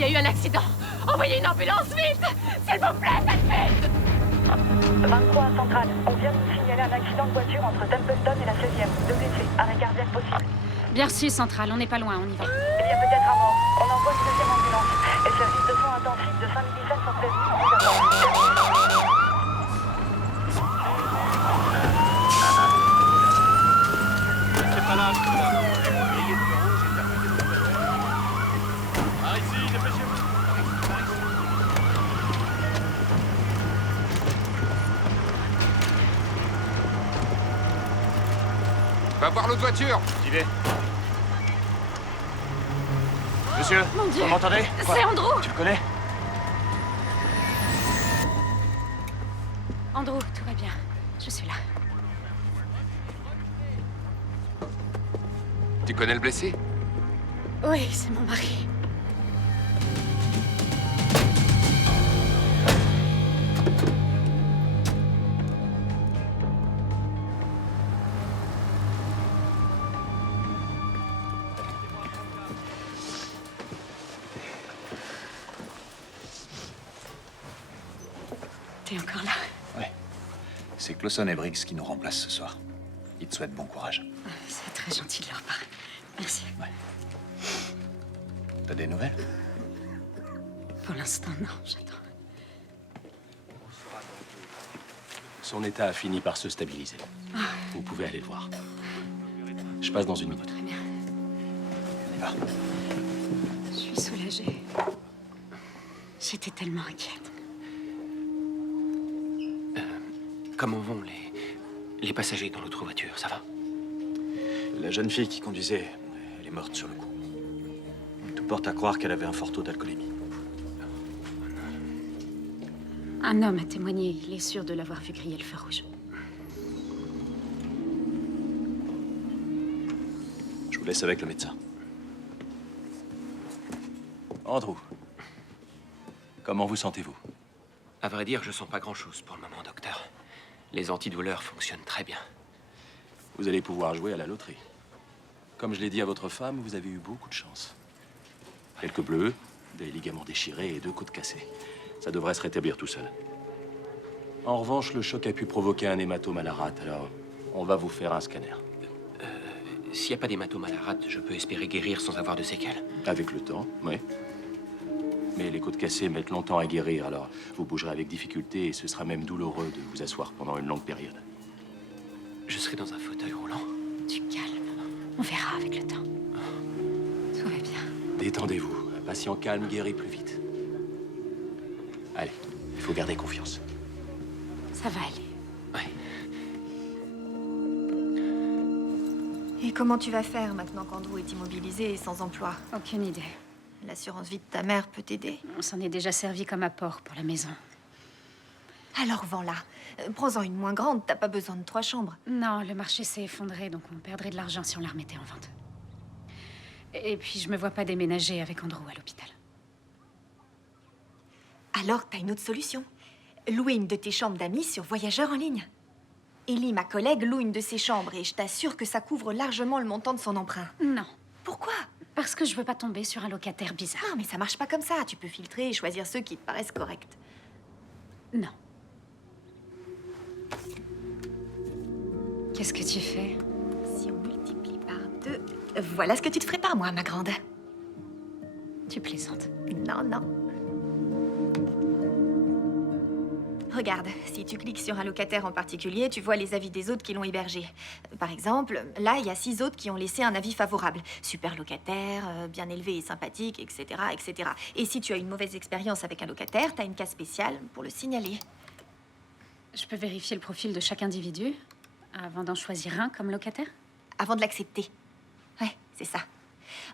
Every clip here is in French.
y a eu un accident. Envoyez une ambulance, vite! S'il vous plaît, faites vite! 23 à Centrale. On vient de nous signaler un accident de voiture entre Templeton et la 16e. 2 blessés. Arrêt cardiaque possible. Bien reçu, Centrale. On n'est pas loin, on y va. Il y a peut-être un mort. On envoie une deuxième ambulance. Les services de soins intensifs de Saint-Michel sont prévenus. C'est pas là, ayez le bureau, j'ai terminé le problème. Ah, ici, dépêchez-vous. Va voir l'autre voiture. J'y vais. Monsieur, Mon Dieu. vous m'entendez? C'est Andrew. Tu le connais? Andrew, tout va bien. Je suis là. Tu connais le blessé? Oui, c'est mon mari. T'es encore là? Ouais. C'est Clauson et Briggs qui nous remplacent ce soir. Ils te souhaitent bon courage. C'est très gentil de leur part. Merci. Ouais. T'as des nouvelles? Pour l'instant, non, j'attends. Son état a fini par se stabiliser. Vous pouvez aller le voir. Je passe dans une minute. Très bien. Va. Je suis soulagée. J'étais tellement inquiète. Comment vont les passagers dans l'autre voiture? Ça va? La jeune fille qui conduisait, elle est morte sur le coup. Tout porte à croire qu'elle avait un fort taux d'alcoolémie. Un homme a témoigné. Il est sûr de l'avoir vu griller le feu rouge. Je vous laisse avec le médecin. Andrew, comment vous sentez-vous? À vrai dire, je sens pas grand-chose pour le moment, docteur. Les antidouleurs fonctionnent très bien. Vous allez pouvoir jouer à la loterie. Comme je l'ai dit à votre femme, vous avez eu beaucoup de chance. Quelques bleus, des ligaments déchirés et 2 côtes cassées. Ça devrait se rétablir tout seul. En revanche, le choc a pu provoquer un hématome à la rate, alors on va vous faire un scanner. S'il n'y a pas d'hématome à la rate, je peux espérer guérir sans avoir de séquelles. Avec le temps, oui. Mais les côtes cassées mettent longtemps à guérir, alors vous bougerez avec difficulté et ce sera même douloureux de vous asseoir pendant une longue période. Je serai dans un fauteuil roulant. Tu calmes. On verra avec le temps. Tout va bien. Détendez-vous. Un patient calme guérit plus vite. Allez, il faut garder confiance. Ça va aller. Ouais. Et comment tu vas faire maintenant qu'Andrew est immobilisé et sans emploi? Aucune idée. L'assurance vie de ta mère peut t'aider. On s'en est déjà servi comme apport pour la maison. Alors vends-la. Prends-en une moins grande, t'as pas besoin de 3 chambres. Non, le marché s'est effondré, donc on perdrait de l'argent si on la remettait en vente. Et puis, je me vois pas déménager avec Andrew à l'hôpital. Alors t'as une autre solution. Louer une de tes chambres d'amis sur Voyageurs en ligne. Ellie, ma collègue, loue une de ses chambres et je t'assure que ça couvre largement le montant de son emprunt. Non, Pourquoi? parce que je veux pas tomber sur un locataire bizarre. Non, mais ça marche pas comme ça. Tu peux filtrer et choisir ceux qui te paraissent corrects. Non. Qu'est-ce que tu fais? Si on multiplie par 2, voilà ce que tu te ferais par mois, ma grande. Tu plaisantes. Non, non. Regarde, si tu cliques sur un locataire en particulier, tu vois les avis des autres qui l'ont hébergé. Par exemple, là, il y a 6 autres qui ont laissé un avis favorable. Super locataire, bien élevé et sympathique, etc., etc. Et si tu as une mauvaise expérience avec un locataire, t'as une case spéciale pour le signaler. Je peux vérifier le profil de chaque individu avant d'en choisir un comme locataire? Avant de l'accepter. Ouais, c'est ça.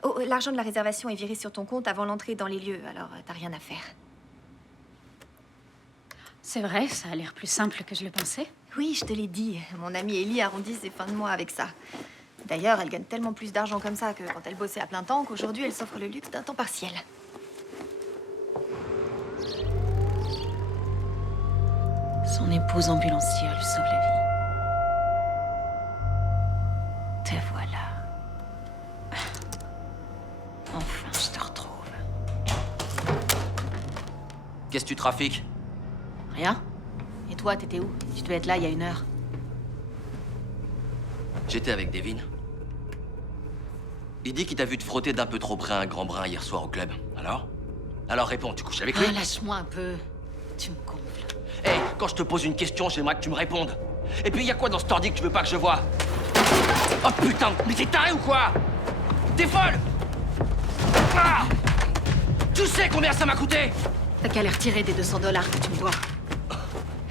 Oh, l'argent de la réservation est viré sur ton compte avant l'entrée dans les lieux, alors t'as rien à faire. C'est vrai, ça a l'air plus simple que je le pensais. Oui, je te l'ai dit. Mon amie Ellie arrondit ses fins de mois avec ça. D'ailleurs, elle gagne tellement plus d'argent comme ça que quand elle bossait à plein temps qu'aujourd'hui, elle s'offre le luxe d'un temps partiel. Son épouse ambulancière lui sauve la vie. Te voilà. Enfin, je te retrouve. Qu'est-ce que tu trafiques? Rien. Et toi, t'étais où? Tu devais être là il y a 1 heure. J'étais avec Devin. Il dit qu'il t'a vu te frotter d'un peu trop près à un grand brin hier soir au club. Alors réponds, tu couches avec lui? Ah, lâche-moi un peu. Tu me gonfles. Hé, quand je te pose une question, j'aimerais que tu me répondes. Et puis, y a quoi dans ce tordi que tu veux pas que je vois? Oh putain, mais t'es taré ou quoi? T'es folle? Ah! Tu sais combien ça m'a coûté? T'as qu'à les retirer des 200 $ que tu me dois.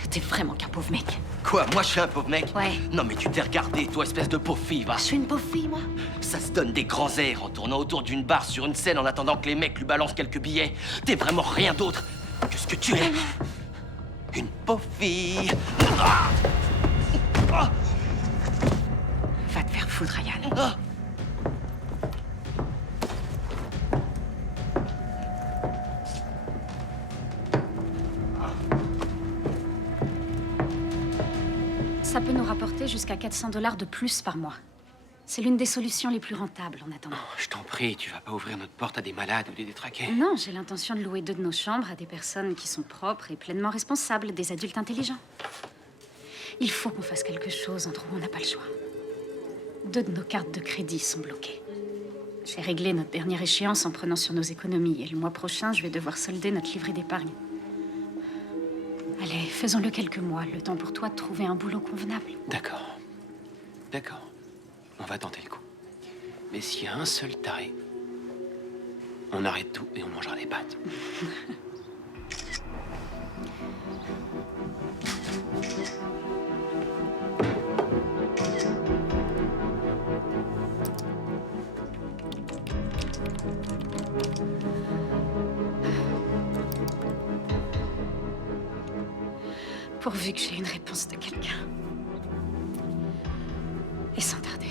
T'es vraiment qu'un pauvre mec. Quoi, moi je suis un pauvre mec? Ouais. Non mais tu t'es regardé, toi, espèce de pauvre fille, va. Je suis une pauvre fille, moi. Ça se donne des grands airs en tournant autour d'une barre sur une scène en attendant que les mecs lui balancent quelques billets. T'es vraiment rien d'autre que ce que tu es. Une pauvre fille. Ah! Ah! Va te faire foutre, Ryan. Ah! Ça peut nous rapporter jusqu'à 400 $ de plus par mois. C'est l'une des solutions les plus rentables en attendant. Oh, je t'en prie, tu vas pas ouvrir notre porte à des malades ou des détraqués. Non, j'ai l'intention de louer 2 de nos chambres à des personnes qui sont propres et pleinement responsables, des adultes intelligents. Il faut qu'on fasse quelque chose, Andrew, on n'a pas le choix. 2 de nos cartes de crédit sont bloquées. J'ai réglé notre dernière échéance en prenant sur nos économies et le mois prochain, je vais devoir solder notre livret d'épargne. Allez, faisons-le quelques mois, le temps pour toi de trouver un boulot convenable. D'accord. D'accord. On va tenter le coup. Mais s'il y a un seul taré, on arrête tout et on mangera des pâtes. Pourvu que j'ai une réponse de quelqu'un. Et sans tarder.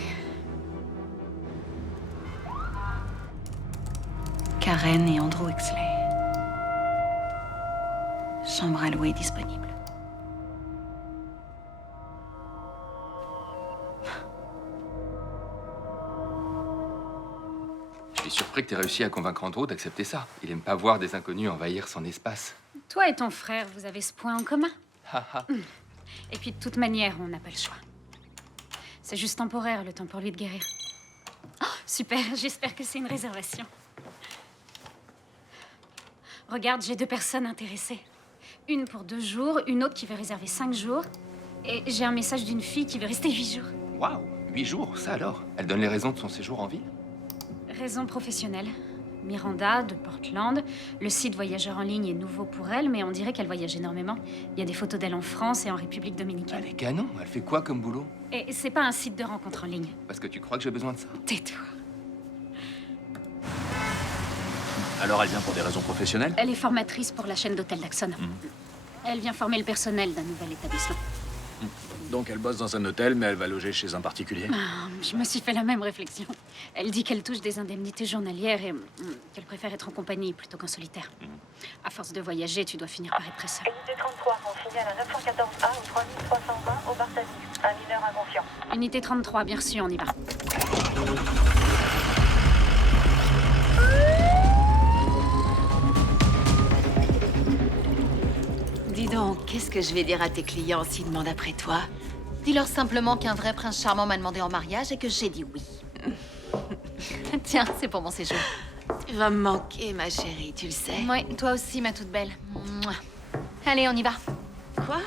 Karen et Andrew Exley. Chambre à louer disponible. Je suis surpris que t'aies réussi à convaincre Andrew d'accepter ça. Il aime pas voir des inconnus envahir son espace. Toi et ton frère, vous avez ce point en commun. Haha. Et puis de toute manière, on n'a pas le choix. C'est juste temporaire, le temps pour lui de guérir. Oh, super, j'espère que c'est une réservation. Regarde, j'ai 2 personnes intéressées. Une pour 2 jours, une autre qui veut réserver 5 jours. Et j'ai un message d'une fille qui veut rester 8 jours. Waouh, 8 jours, ça alors? Elle donne les raisons de son séjour en ville? Raison professionnelle. Miranda, de Portland. Le site voyageur en ligne est nouveau pour elle, mais on dirait qu'elle voyage énormément. Il y a des photos d'elle en France et en République dominicaine. Elle est canon, elle fait quoi comme boulot? Et c'est pas un site de rencontre en ligne. Parce que tu crois que j'ai besoin de ça? Tais-toi. Alors elle vient pour des raisons professionnelles? Elle est formatrice pour la chaîne d'hôtels d'Axon. Elle vient former le personnel d'un nouvel établissement. Donc elle bosse dans un hôtel, mais elle va loger chez un particulier? Ah, je me suis fait la même réflexion. Elle dit qu'elle touche des indemnités journalières et qu'elle préfère être en compagnie plutôt qu'en solitaire. À force de voyager, tu dois finir par être très seule. Unité 33, on signale à 914A ou 3320 au Bartani. Un mineur inconscient. Unité 33, bien reçu, on y va. Dis donc, qu'est-ce que je vais dire à tes clients s'ils demandent après toi? Dis-leur simplement qu'un vrai prince charmant m'a demandé en mariage et que j'ai dit oui. Tiens, c'est pour mon séjour. Tu vas me manquer, ma chérie, tu le sais. Oui, toi aussi, ma toute belle. Mouah. Allez, on y va. Quoi?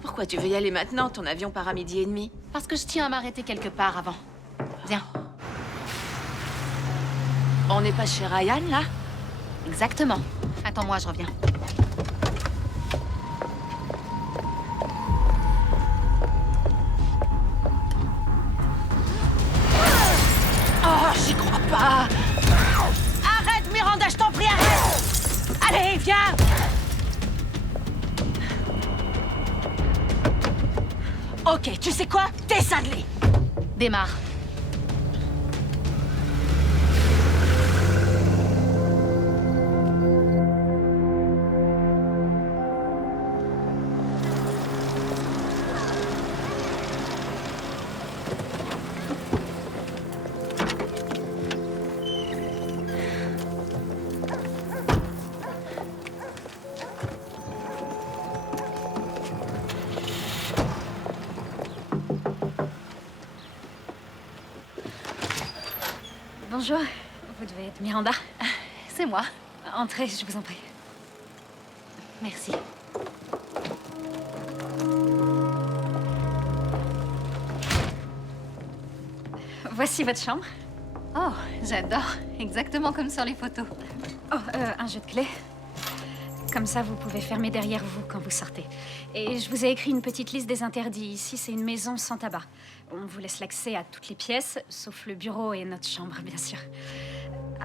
Pourquoi tu veux y aller maintenant? Ton avion part à 12h30. Parce que je tiens à m'arrêter quelque part avant. Viens. On n'est pas chez Ryan, là? Exactement. Attends-moi, je reviens. Oh, j'y crois pas! Arrête, Miranda, je t'en prie, arrête! Allez, viens! Ok, tu sais quoi? T'es cinglé! Démarre. Bonjour, vous devez être Miranda. C'est moi. Entrez, je vous en prie. Merci. Voici votre chambre. Oh, j'adore. Exactement comme sur les photos. Oh, un jeu de clés. Comme ça, vous pouvez fermer derrière vous quand vous sortez. Et je vous ai écrit une petite liste des interdits. Ici, c'est une maison sans tabac. On vous laisse l'accès à toutes les pièces, sauf le bureau et notre chambre, bien sûr.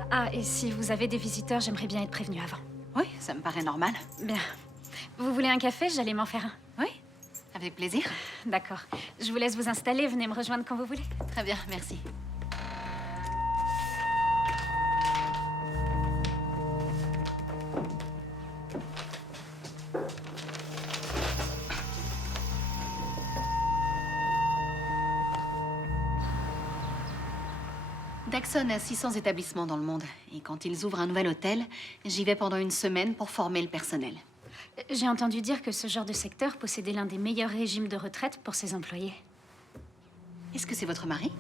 Ah, et si vous avez des visiteurs, j'aimerais bien être prévenue avant. Oui, ça me paraît normal. Bien. Vous voulez un café? J'allais m'en faire un. Oui, avec plaisir. D'accord. Je vous laisse vous installer. Venez me rejoindre quand vous voulez. Très bien, merci. Daxon a 600 établissements dans le monde. Et quand ils ouvrent un nouvel hôtel, j'y vais pendant une semaine pour former le personnel. J'ai entendu dire que ce genre de secteur possédait l'un des meilleurs régimes de retraite pour ses employés. Est-ce que c'est votre mari?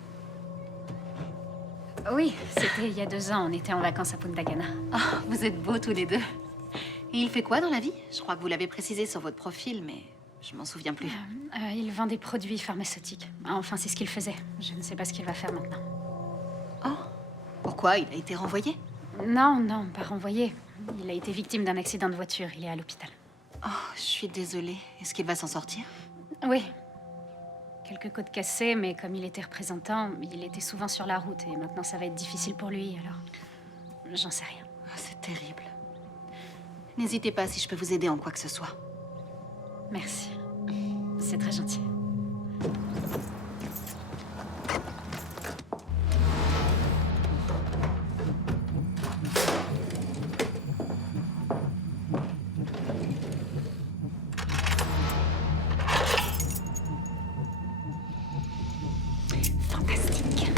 Oui, c'était il y a 2 ans. On était en vacances à Punta Cana. Oh, vous êtes beaux tous les deux. Et il fait quoi dans la vie? Je crois que vous l'avez précisé sur votre profil, mais je m'en souviens plus. Il vend des produits pharmaceutiques. Enfin, c'est ce qu'il faisait. Je ne sais pas ce qu'il va faire maintenant. Oh, pourquoi? Il a été renvoyé? Non, non, pas renvoyé. Il a été victime d'un accident de voiture. Il est à l'hôpital. Oh, je suis désolée. Est-ce qu'il va s'en sortir? Oui. Quelques côtes cassées, mais comme il était représentant, il était souvent sur la route. Et maintenant, ça va être difficile pour lui, alors... J'en sais rien. Oh, c'est terrible. N'hésitez pas si je peux vous aider en quoi que ce soit. Merci. C'est très gentil. Fantastique.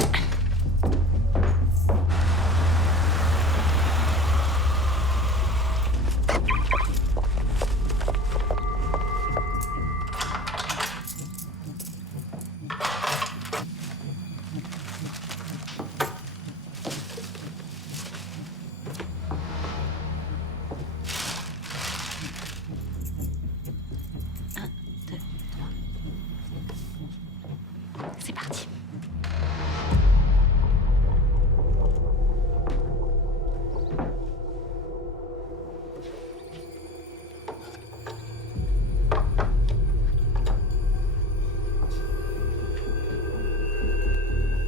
C'est parti.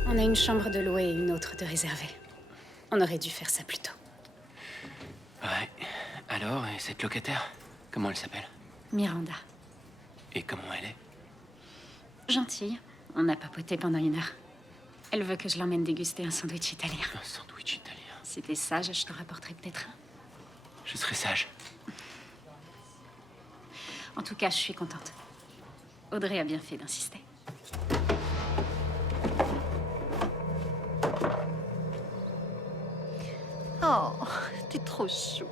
On a une chambre de louer et une autre de réservée. On aurait dû faire ça plus tôt. Ouais. Alors, et cette locataire? Comment elle s'appelle? Miranda. Et comment elle est? Gentille. On a papoté pendant 1 heure. Elle veut que je l'emmène déguster un sandwich italien. Un sandwich italien. Si t'es sage, je te rapporterai peut-être un. Je serai sage. En tout cas, je suis contente. Audrey a bien fait d'insister. Oh, t'es trop chou.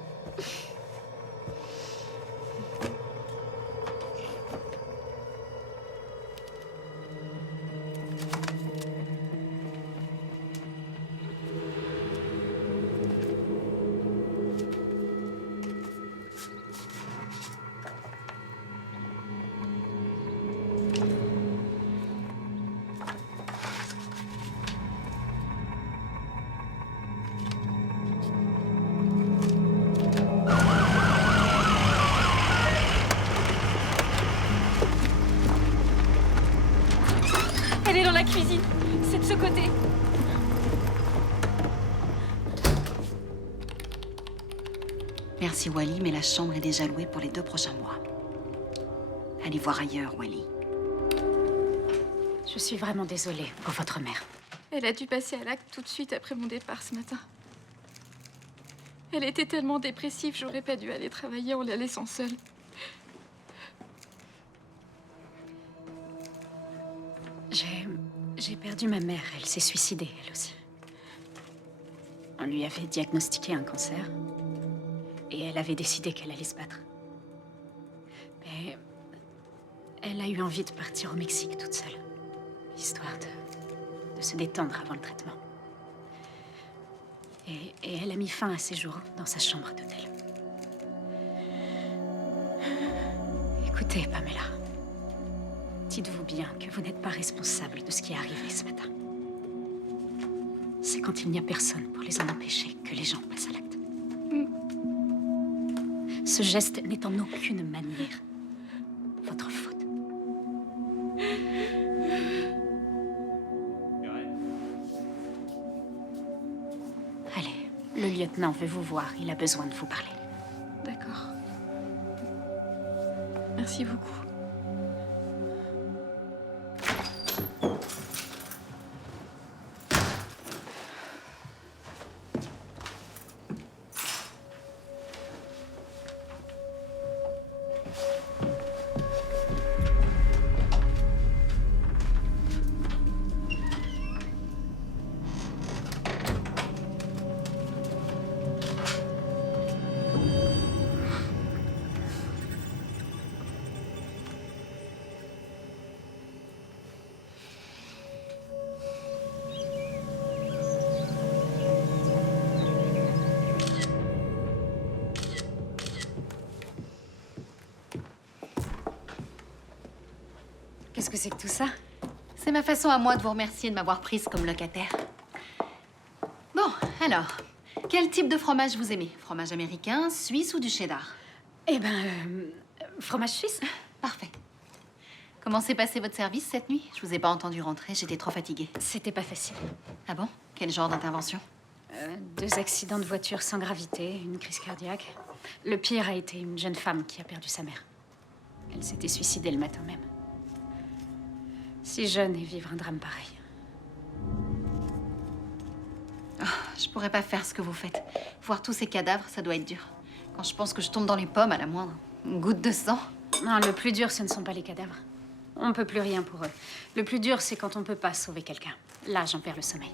Elle est dans la cuisine. C'est de ce côté. Merci Wally, mais la chambre est déjà louée pour les 2 prochains mois. Allez voir ailleurs, Wally. Je suis vraiment désolée pour votre mère. Elle a dû passer à l'acte tout de suite après mon départ ce matin. Elle était tellement dépressive, j'aurais pas dû aller travailler en la laissant seule. J'ai perdu ma mère. Elle s'est suicidée, elle aussi. On lui avait diagnostiqué un cancer. Et elle avait décidé qu'elle allait se battre. Mais elle a eu envie de partir au Mexique toute seule. Histoire de se détendre avant le traitement. Et elle a mis fin à ses jours dans sa chambre d'hôtel. Écoutez, Pamela. Dites-vous bien que vous n'êtes pas responsable de ce qui est arrivé ce matin. C'est quand il n'y a personne pour les en empêcher que les gens passent à l'acte. Ce geste n'est en aucune manière votre faute. Allez, le lieutenant veut vous voir. Il a besoin de vous parler. D'accord. Merci beaucoup. Qu'est-ce que c'est que tout ça? C'est ma façon à moi de vous remercier de m'avoir prise comme locataire. Bon, alors, quel type de fromage vous aimez? Fromage américain, suisse ou du cheddar? Eh ben, fromage suisse. Parfait. Comment s'est passé votre service cette nuit? Je vous ai pas entendu rentrer, j'étais trop fatiguée. C'était pas facile. Ah bon? Quel genre d'intervention? 2 accidents de voiture sans gravité, une crise cardiaque. Le pire a été une jeune femme qui a perdu sa mère. Elle s'était suicidée le matin même. Si jeune et vivre un drame pareil. Je pourrais pas faire ce que vous faites. Voir tous ces cadavres, ça doit être dur. Quand je pense que je tombe dans les pommes à la moindre goutte de sang. Non, le plus dur, ce ne sont pas les cadavres. On peut plus rien pour eux. Le plus dur, c'est quand on peut pas sauver quelqu'un. Là, j'en perds le sommeil.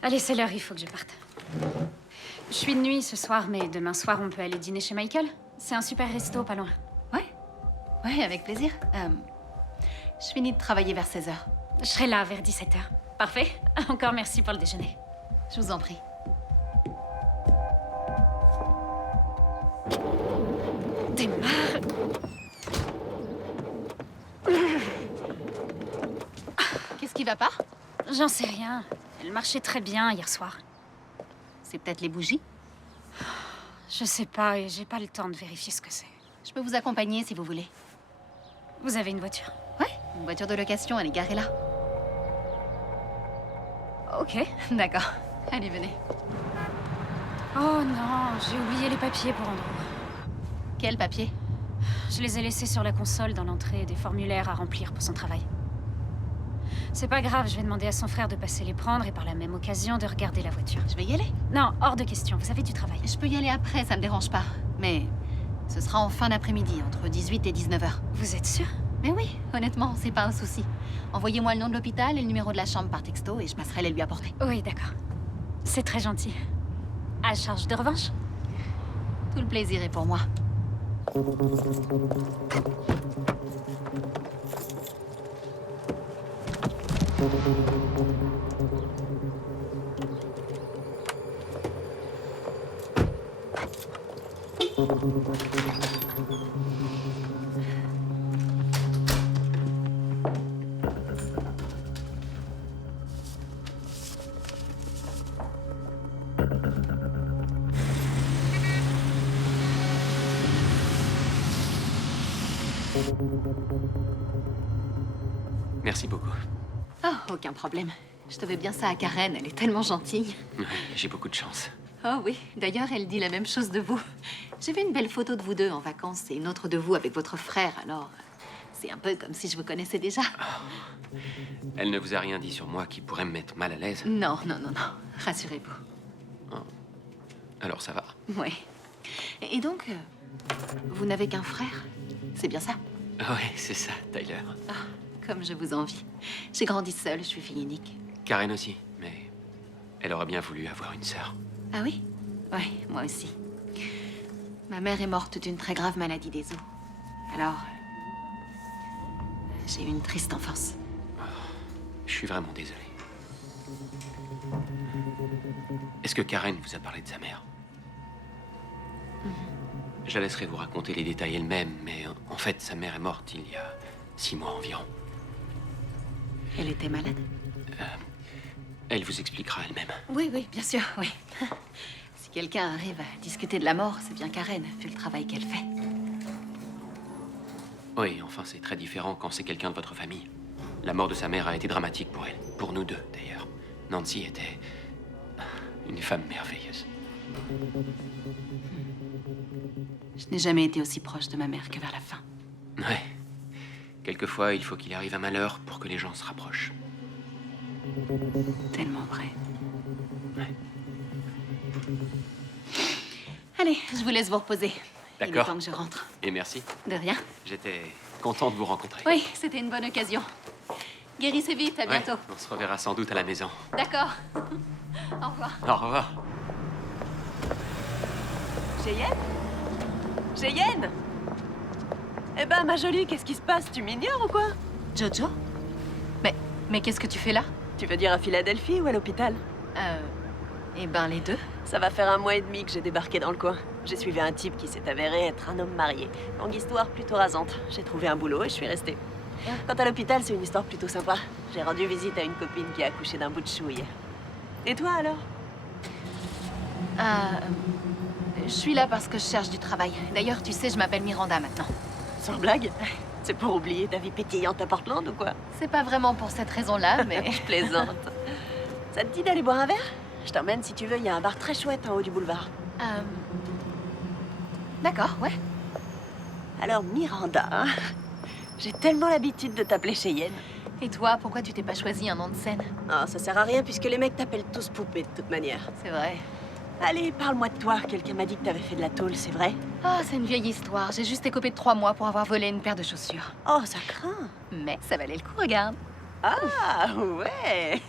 Allez, c'est l'heure, il faut que je parte. Je suis de nuit ce soir, mais demain soir, on peut aller dîner chez Michael. C'est un super resto, pas loin. Ouais, avec plaisir. Je finis de travailler vers 16h. Je serai là vers 17h. Parfait. Encore merci pour le déjeuner. Je vous en prie. Démarre. Qu'est-ce qui va pas? J'en sais rien. Elle marchait très bien hier soir. C'est peut-être les bougies? Je sais pas et j'ai pas le temps de vérifier ce que c'est. Je peux vous accompagner si vous voulez. Vous avez une voiture? Ouais, une voiture de location, elle est garée là. Ok. D'accord. Allez, venez. Oh non, j'ai oublié les papiers pour Andrew. Quel papier? Je les ai laissés sur la console dans l'entrée, des formulaires à remplir pour son travail. C'est pas grave, je vais demander à son frère de passer les prendre et par la même occasion de regarder la voiture. Je vais y aller. Non, hors de question, vous avez du travail. Je peux y aller après, ça me dérange pas. Mais ce sera en fin d'après-midi, entre 18 et 19h. Vous êtes sûr? Mais oui, honnêtement, c'est pas un souci. Envoyez-moi le nom de l'hôpital et le numéro de la chambre par texto et je passerai les lui apporter. Oui, d'accord. C'est très gentil. À charge de revanche? Tout le plaisir est pour moi. Merci beaucoup. Oh, aucun problème. Je devais bien ça à Karen, elle est tellement gentille. Ouais, j'ai beaucoup de chance. Oh oui, d'ailleurs, elle dit la même chose de vous. J'ai vu une belle photo de vous deux en vacances et une autre de vous avec votre frère, alors c'est un peu comme si je vous connaissais déjà. Elle ne vous a rien dit sur moi qui pourrait me mettre mal à l'aise? Non, non, non, non. Rassurez-vous. Alors ça va. Oui. Et donc, vous n'avez qu'un frère? C'est bien ça? Ouais, c'est ça, Tyler. Ah, comme je vous envie. J'ai grandi seule, je suis fille unique. Karen aussi, mais elle aurait bien voulu avoir une sœur. Ah oui? Oui, moi aussi. Ma mère est morte d'une très grave maladie des os. Alors, j'ai eu une triste enfance. Je suis vraiment désolé. Est-ce que Karen vous a parlé de sa mère? Je la laisserai vous raconter les détails elle-même, mais en fait, sa mère est morte il y a 6 mois environ. Elle était malade? Elle vous expliquera elle-même. Oui, oui, bien sûr, oui. Si quelqu'un arrive à discuter de la mort, c'est bien Karen, vu le travail qu'elle fait. Oui, enfin, c'est très différent quand c'est quelqu'un de votre famille. La mort de sa mère a été dramatique pour elle. Pour nous deux, d'ailleurs. Nancy était une femme merveilleuse. Je n'ai jamais été aussi proche de ma mère que vers la fin. Ouais. Quelquefois, il faut qu'il arrive un malheur pour que les gens se rapprochent. Tellement vrai. Ouais. Allez, je vous laisse vous reposer. Il est D'accord. temps que je rentre. Et merci. De rien. J'étais content de vous rencontrer. Oui, c'était une bonne occasion. Guérissez vite, à bientôt. Ouais, on se reverra sans doute à la maison. D'accord. Au revoir. Au revoir. Cheyenne? Cheyenne? Eh ben, ma jolie, qu'est-ce qui se passe? Tu m'ignores ou quoi? Jojo? Mais qu'est-ce que tu fais là? Tu veux dire à Philadelphie ou à l'hôpital? Eh ben, les deux. Ça va faire 1 mois et demi que j'ai débarqué dans le coin. J'ai suivi un type qui s'est avéré être un homme marié. Longue histoire plutôt rasante. J'ai trouvé un boulot et je suis restée. Quant à l'hôpital, c'est une histoire plutôt sympa. J'ai rendu visite à une copine qui a accouché d'un bout de chou hier. Et toi alors? Je suis là parce que je cherche du travail. D'ailleurs, tu sais, je m'appelle Miranda maintenant. Sans blague? C'est pour oublier ta vie pétillante à Portland ou quoi? C'est pas vraiment pour cette raison-là, mais... Je plaisante. Ça te dit d'aller boire un verre? Je t'emmène si tu veux, il y a un bar très chouette en haut du boulevard. D'accord, ouais. Alors Miranda, hein, j'ai tellement l'habitude de t'appeler Cheyenne. Et toi, pourquoi tu t'es pas choisi un nom de scène? Ah, ça sert à rien puisque les mecs t'appellent tous Poupée de toute manière. C'est vrai. Allez, parle-moi de toi. Quelqu'un m'a dit que t'avais fait de la tôle, c'est vrai? Ah, c'est une vieille histoire. J'ai juste écopé de 3 mois pour avoir volé une paire de chaussures. Oh, ça craint. Mais ça valait le coup, regarde. Ah, ouais.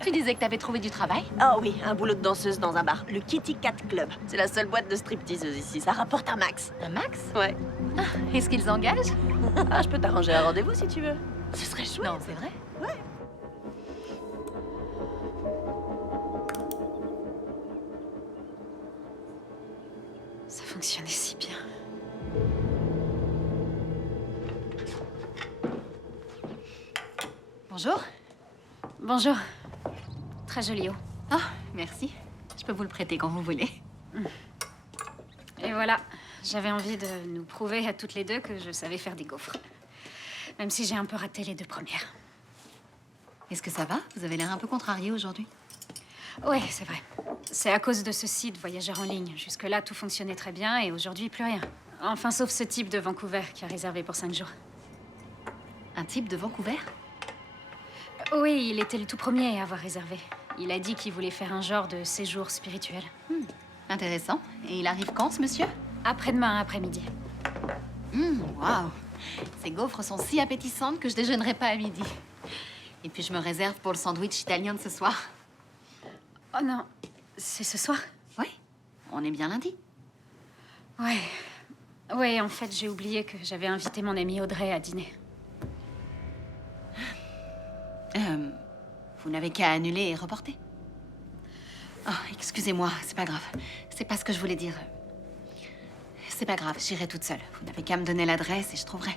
Tu disais que t'avais trouvé du travail? Ah oui, un boulot de danseuse dans un bar, le Kitty Cat Club. C'est la seule boîte de stripteaseuses ici, ça rapporte un max. Un max? Ouais. Est-ce qu'ils engagent? Ah, je peux t'arranger un rendez-vous si tu veux. Ce serait chouette. Non, c'est vrai? Ouais. Ça fonctionnait si bien. Bonjour. Bonjour. Très joli eau. Ah, merci. Je peux vous le prêter quand vous voulez. Et voilà, j'avais envie de nous prouver à toutes les deux que je savais faire des gaufres. Même si j'ai un peu raté les 2 premières. Est-ce que ça va? Vous avez l'air un peu contrarié aujourd'hui. Ouais, c'est vrai. C'est à cause de ce site voyageur en ligne. Jusque-là, tout fonctionnait très bien et aujourd'hui, plus rien. Enfin, sauf ce type de Vancouver qui a réservé pour 5 jours. Un type de Vancouver? Oui, il était le tout premier à avoir réservé. Il a dit qu'il voulait faire un genre de séjour spirituel. Intéressant. Et il arrive quand, ce monsieur? Après-demain, après-midi. Waouh. Ces gaufres sont si appétissantes que je déjeunerai pas à midi. Et puis je me réserve pour le sandwich italien de ce soir. Oh non, c'est ce soir? Oui, on est bien lundi. Ouais. Ouais, en fait, j'ai oublié que j'avais invité mon amie Audrey à dîner. Vous n'avez qu'à annuler et reporter. Oh, excusez-moi, c'est pas grave. C'est pas ce que je voulais dire. C'est pas grave, j'irai toute seule. Vous n'avez qu'à me donner l'adresse et je trouverai.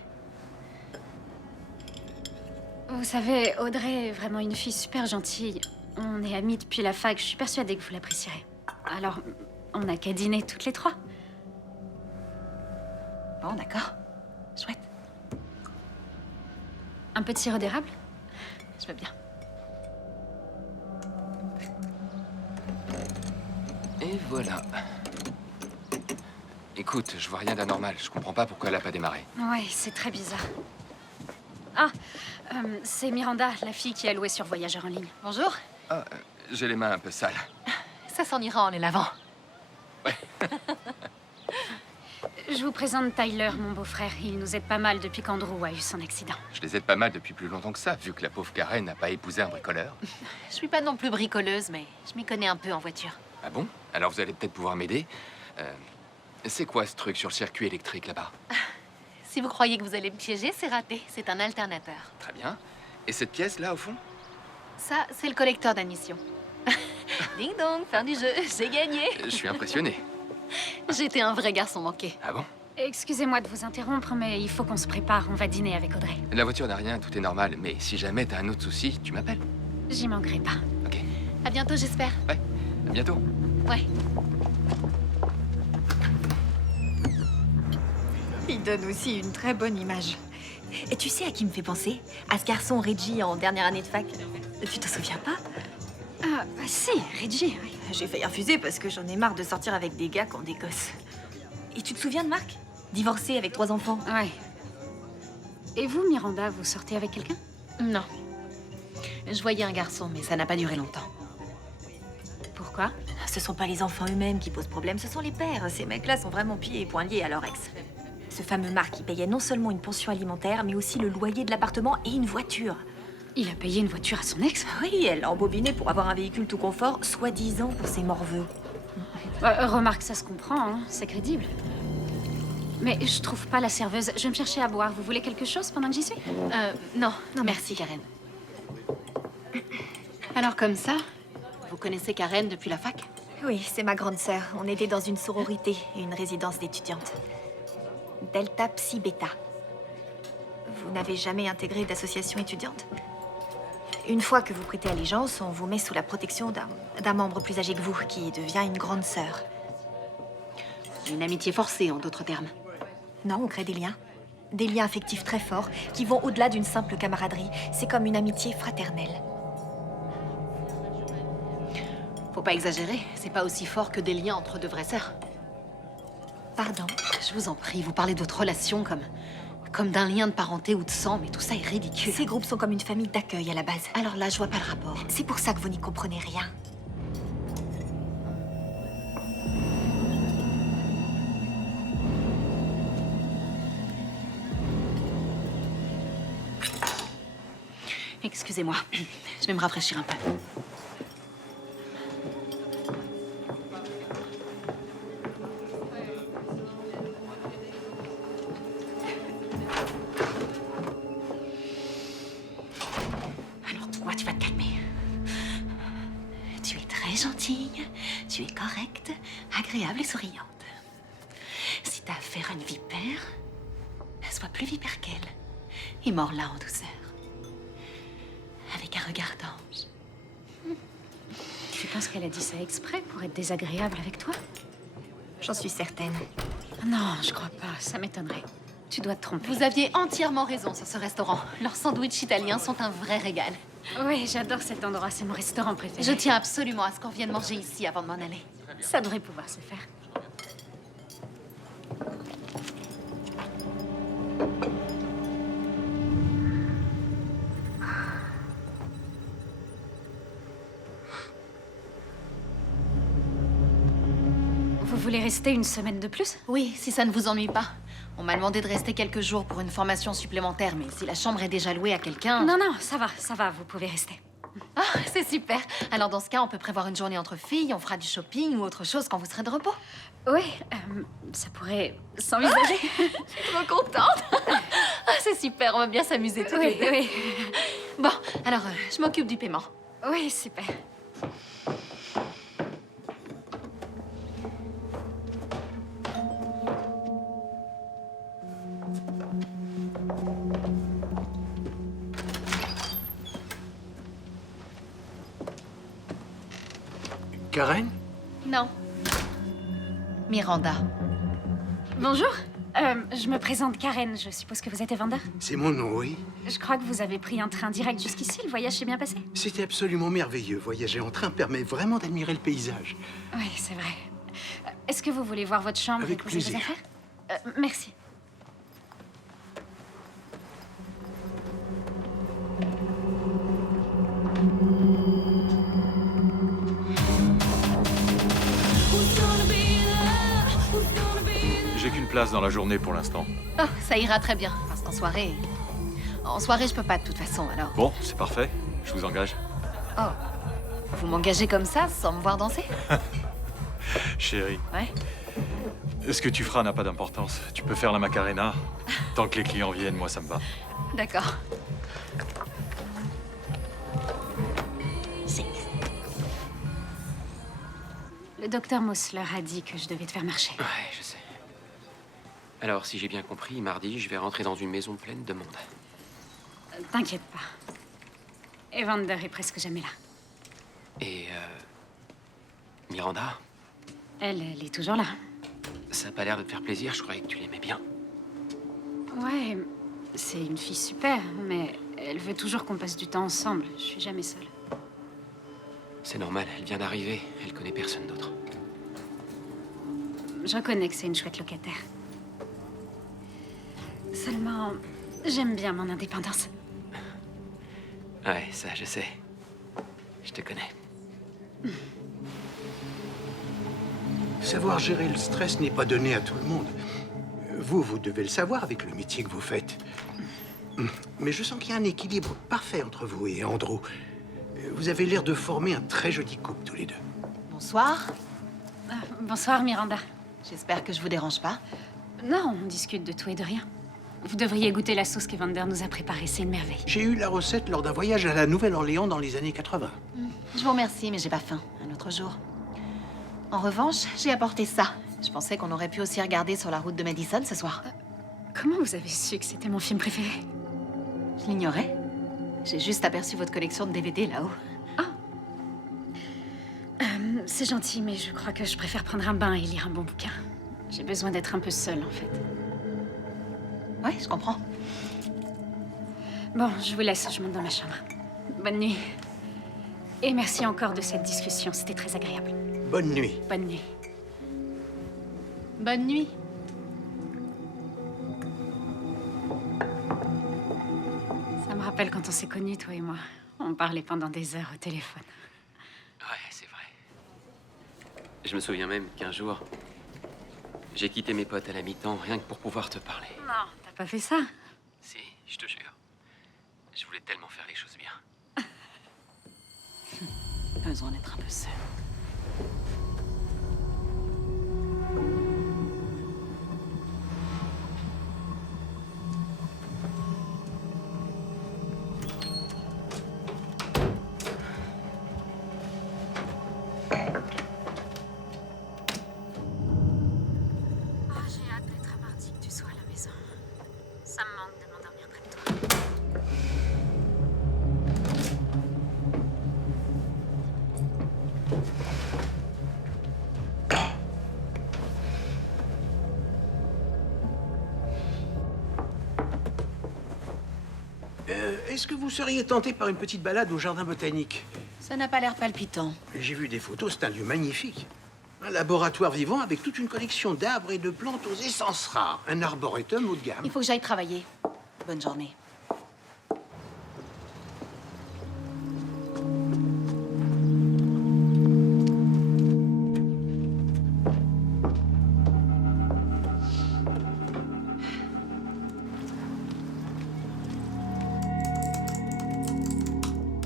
Vous savez, Audrey est vraiment une fille super gentille. On est amies depuis la fac, je suis persuadée que vous l'apprécierez. Alors, on n'a qu'à dîner toutes les 3. Bon, d'accord. Chouette. Un petit sirop d'érable? Je veux bien. Et voilà. Écoute, je vois rien d'anormal. Je comprends pas pourquoi elle a pas démarré. Ouais, c'est très bizarre. Ah, c'est Miranda, la fille qui a loué sur Voyageur en ligne. Bonjour. Ah, j'ai les mains un peu sales. Ça s'en ira en les lavant. Je vous présente Tyler, mon beau-frère. Il nous aide pas mal depuis qu'Andrew a eu son accident. Je les aide pas mal depuis plus longtemps que ça, vu que la pauvre Karen n'a pas épousé un bricoleur. Je suis pas non plus bricoleuse, mais je m'y connais un peu en voiture. Ah bon? Alors vous allez peut-être pouvoir m'aider. C'est quoi ce truc sur le circuit électrique là-bas? Si vous croyez que vous allez me piéger, c'est raté. C'est un alternateur. Très bien. Et cette pièce, là, au fond? Ça, c'est le collecteur d'admission. Ding dong, fin du jeu, j'ai gagné. Je suis impressionné. J'étais un vrai garçon manqué. Ah bon? Excusez-moi de vous interrompre, mais il faut qu'on se prépare. On va dîner avec Audrey. La voiture n'a rien, tout est normal. Mais si jamais t'as un autre souci, tu m'appelles. J'y manquerai pas. Ok. À bientôt, j'espère. Ouais. À bientôt. Ouais. Il donne aussi une très bonne image. Et tu sais à qui me fait penser? À ce garçon Reggie en dernière année de fac. Tu te souviens pas? Ah, bah si, Reggie, oui. J'ai failli refuser parce que j'en ai marre de sortir avec des gars qui ont des gosses. Et tu te souviens de Marc? Divorcé avec 3 enfants. Ouais. Et vous, Miranda, vous sortez avec quelqu'un? Non. Je voyais un garçon, mais ça n'a pas duré longtemps. Pourquoi? Ce sont pas les enfants eux-mêmes qui posent problème, ce sont les pères. Ces mecs-là sont vraiment pieds et poings liés à leur ex. Ce fameux Marc, il payait non seulement une pension alimentaire, mais aussi le loyer de l'appartement et une voiture. Il a payé une voiture à son ex? Oui, elle l'a embobiné pour avoir un véhicule tout confort, soi-disant pour ses morveux. Remarque, ça se comprend, hein. C'est crédible. Mais je trouve pas la serveuse. Je vais me chercher à boire. Vous voulez quelque chose pendant que j'y suis? Non, merci, Karen. Alors comme ça, vous connaissez Karen depuis la fac? Oui, c'est ma grande sœur. On était dans une sororité et une résidence d'étudiantes. Delta Psi Beta. Vous n'avez jamais intégré d'association étudiante? Une fois que vous prêtez allégeance, on vous met sous la protection d'un membre plus âgé que vous, qui devient une grande sœur. Une amitié forcée, en d'autres termes. Non, on crée des liens. Des liens affectifs très forts, qui vont au-delà d'une simple camaraderie. C'est comme une amitié fraternelle. Faut pas exagérer, c'est pas aussi fort que des liens entre 2 vraies sœurs. Pardon? Je vous en prie, vous parlez de votre relation comme d'un lien de parenté ou de sang, mais tout ça est ridicule. Ces groupes sont comme une famille d'accueil à la base. Alors là, je vois pas le rapport. C'est pour ça que vous n'y comprenez rien. Excusez-moi, je vais me rafraîchir un peu. Alors toi, tu vas te calmer. Tu es très gentille, tu es correcte, agréable et souriante. Si t'as affaire à une vipère, sois plus vipère qu'elle. Et mords-la en douceur. Avec un regard d'ange. Tu penses qu'elle a dit ça exprès pour être désagréable avec toi? J'en suis certaine. Non, je crois pas. Ça m'étonnerait. Tu dois te tromper. Vous aviez entièrement raison sur ce restaurant. Leurs sandwichs italiens sont un vrai régal. Oui, j'adore cet endroit. C'est mon restaurant préféré. Je tiens absolument à ce qu'on vienne manger ici avant de m'en aller. Ça devrait pouvoir se faire. Vous voulez rester une semaine de plus? Oui, si ça ne vous ennuie pas. On m'a demandé de rester quelques jours pour une formation supplémentaire, mais si la chambre est déjà louée à quelqu'un... Non, non, ça va, vous pouvez rester. Ah, c'est super. Alors dans ce cas, on peut prévoir une journée entre filles, on fera du shopping ou autre chose quand vous serez de repos. Oui, ça pourrait s'envisager. Je suis trop contente. Ah, c'est super, on va bien s'amuser toutes les Oui, deux. oui. Bon, alors je m'occupe du paiement. Oui, super. Karen? Non. Miranda. Bonjour. Je me présente Karen. Je suppose que vous êtes Evander? C'est mon nom, oui. Je crois que vous avez pris un train direct jusqu'ici. Le voyage s'est bien passé? C'était absolument merveilleux. Voyager en train permet vraiment d'admirer le paysage. Oui, c'est vrai. Est-ce que vous voulez voir votre chambre Avec et poser vos plaisir. affaires? Merci. J'ai qu'une place dans la journée pour l'instant. Oh, ça ira très bien, parce qu'en soirée... En soirée, je peux pas de toute façon, alors... Bon, c'est parfait. Je vous engage. Oh. Vous m'engagez comme ça, sans me voir danser? Chérie, Ouais. ce que tu feras n'a pas d'importance. Tu peux faire la Macarena. Tant que les clients viennent, moi, ça me va. D'accord. 6. Le docteur Mosler a dit que je devais te faire marcher. Ouais, je sais. Alors, si j'ai bien compris, mardi, je vais rentrer dans une maison pleine de monde. T'inquiète pas. Evander est presque jamais là. Et, Miranda, Elle est toujours là. ça a pas l'air de te faire plaisir, je croyais que tu l'aimais bien. Ouais, c'est une fille super, mais elle veut toujours qu'on passe du temps ensemble. Je suis jamais seule. C'est normal, elle vient d'arriver, elle connaît personne d'autre. Je reconnais que c'est une chouette locataire. Seulement, j'aime bien mon indépendance. Ouais, ça, je sais. Je te connais. Savoir gérer le stress n'est pas donné à tout le monde. Vous devez le savoir avec le métier que vous faites. Mais je sens qu'il y a un équilibre parfait entre vous et Andrew. Vous avez l'air de former un très joli couple tous les deux. Bonsoir. Bonsoir, Miranda. J'espère que je vous dérange pas. Non, on discute de tout et de rien. Vous devriez goûter la sauce qu'Evander nous a préparée, c'est une merveille. J'ai eu la recette lors d'un voyage à la Nouvelle-Orléans dans les années 80. Je vous remercie, mais j'ai pas faim. Un autre jour. En revanche, j'ai apporté ça. Je pensais qu'on aurait pu aussi regarder sur la route de Madison ce soir. Comment vous avez su que c'était mon film préféré? Je l'ignorais. J'ai juste aperçu votre collection de DVD là-haut. C'est gentil, mais je crois que je préfère prendre un bain et lire un bon bouquin. J'ai besoin d'être un peu seule, en fait. Ouais, je comprends. Bon, je vous laisse, je monte dans ma chambre. Bonne nuit. Et merci encore de cette discussion, c'était très agréable. Bonne nuit. Bonne nuit. Bonne nuit. Ça me rappelle quand on s'est connus, toi et moi. On parlait pendant des heures au téléphone. Ouais, c'est vrai. Je me souviens même qu'un jour, j'ai quitté mes potes à la mi-temps rien que pour pouvoir te parler. Non, t'as pas fait ça? Si, je te jure. Je voulais tellement faire les choses bien. Besoin d'être un peu seule. J'ai hâte d'être à mardi, que tu sois à la maison. Ça me manque de m'endormir près de toi. Est-ce que vous seriez tenté par une petite balade au jardin botanique? Ça n'a pas l'air palpitant. J'ai vu des photos, c'est un lieu magnifique. Un laboratoire vivant avec toute une collection d'arbres et de plantes aux essences rares. Un arboretum haut de gamme. Il faut que j'aille travailler. Bonne journée.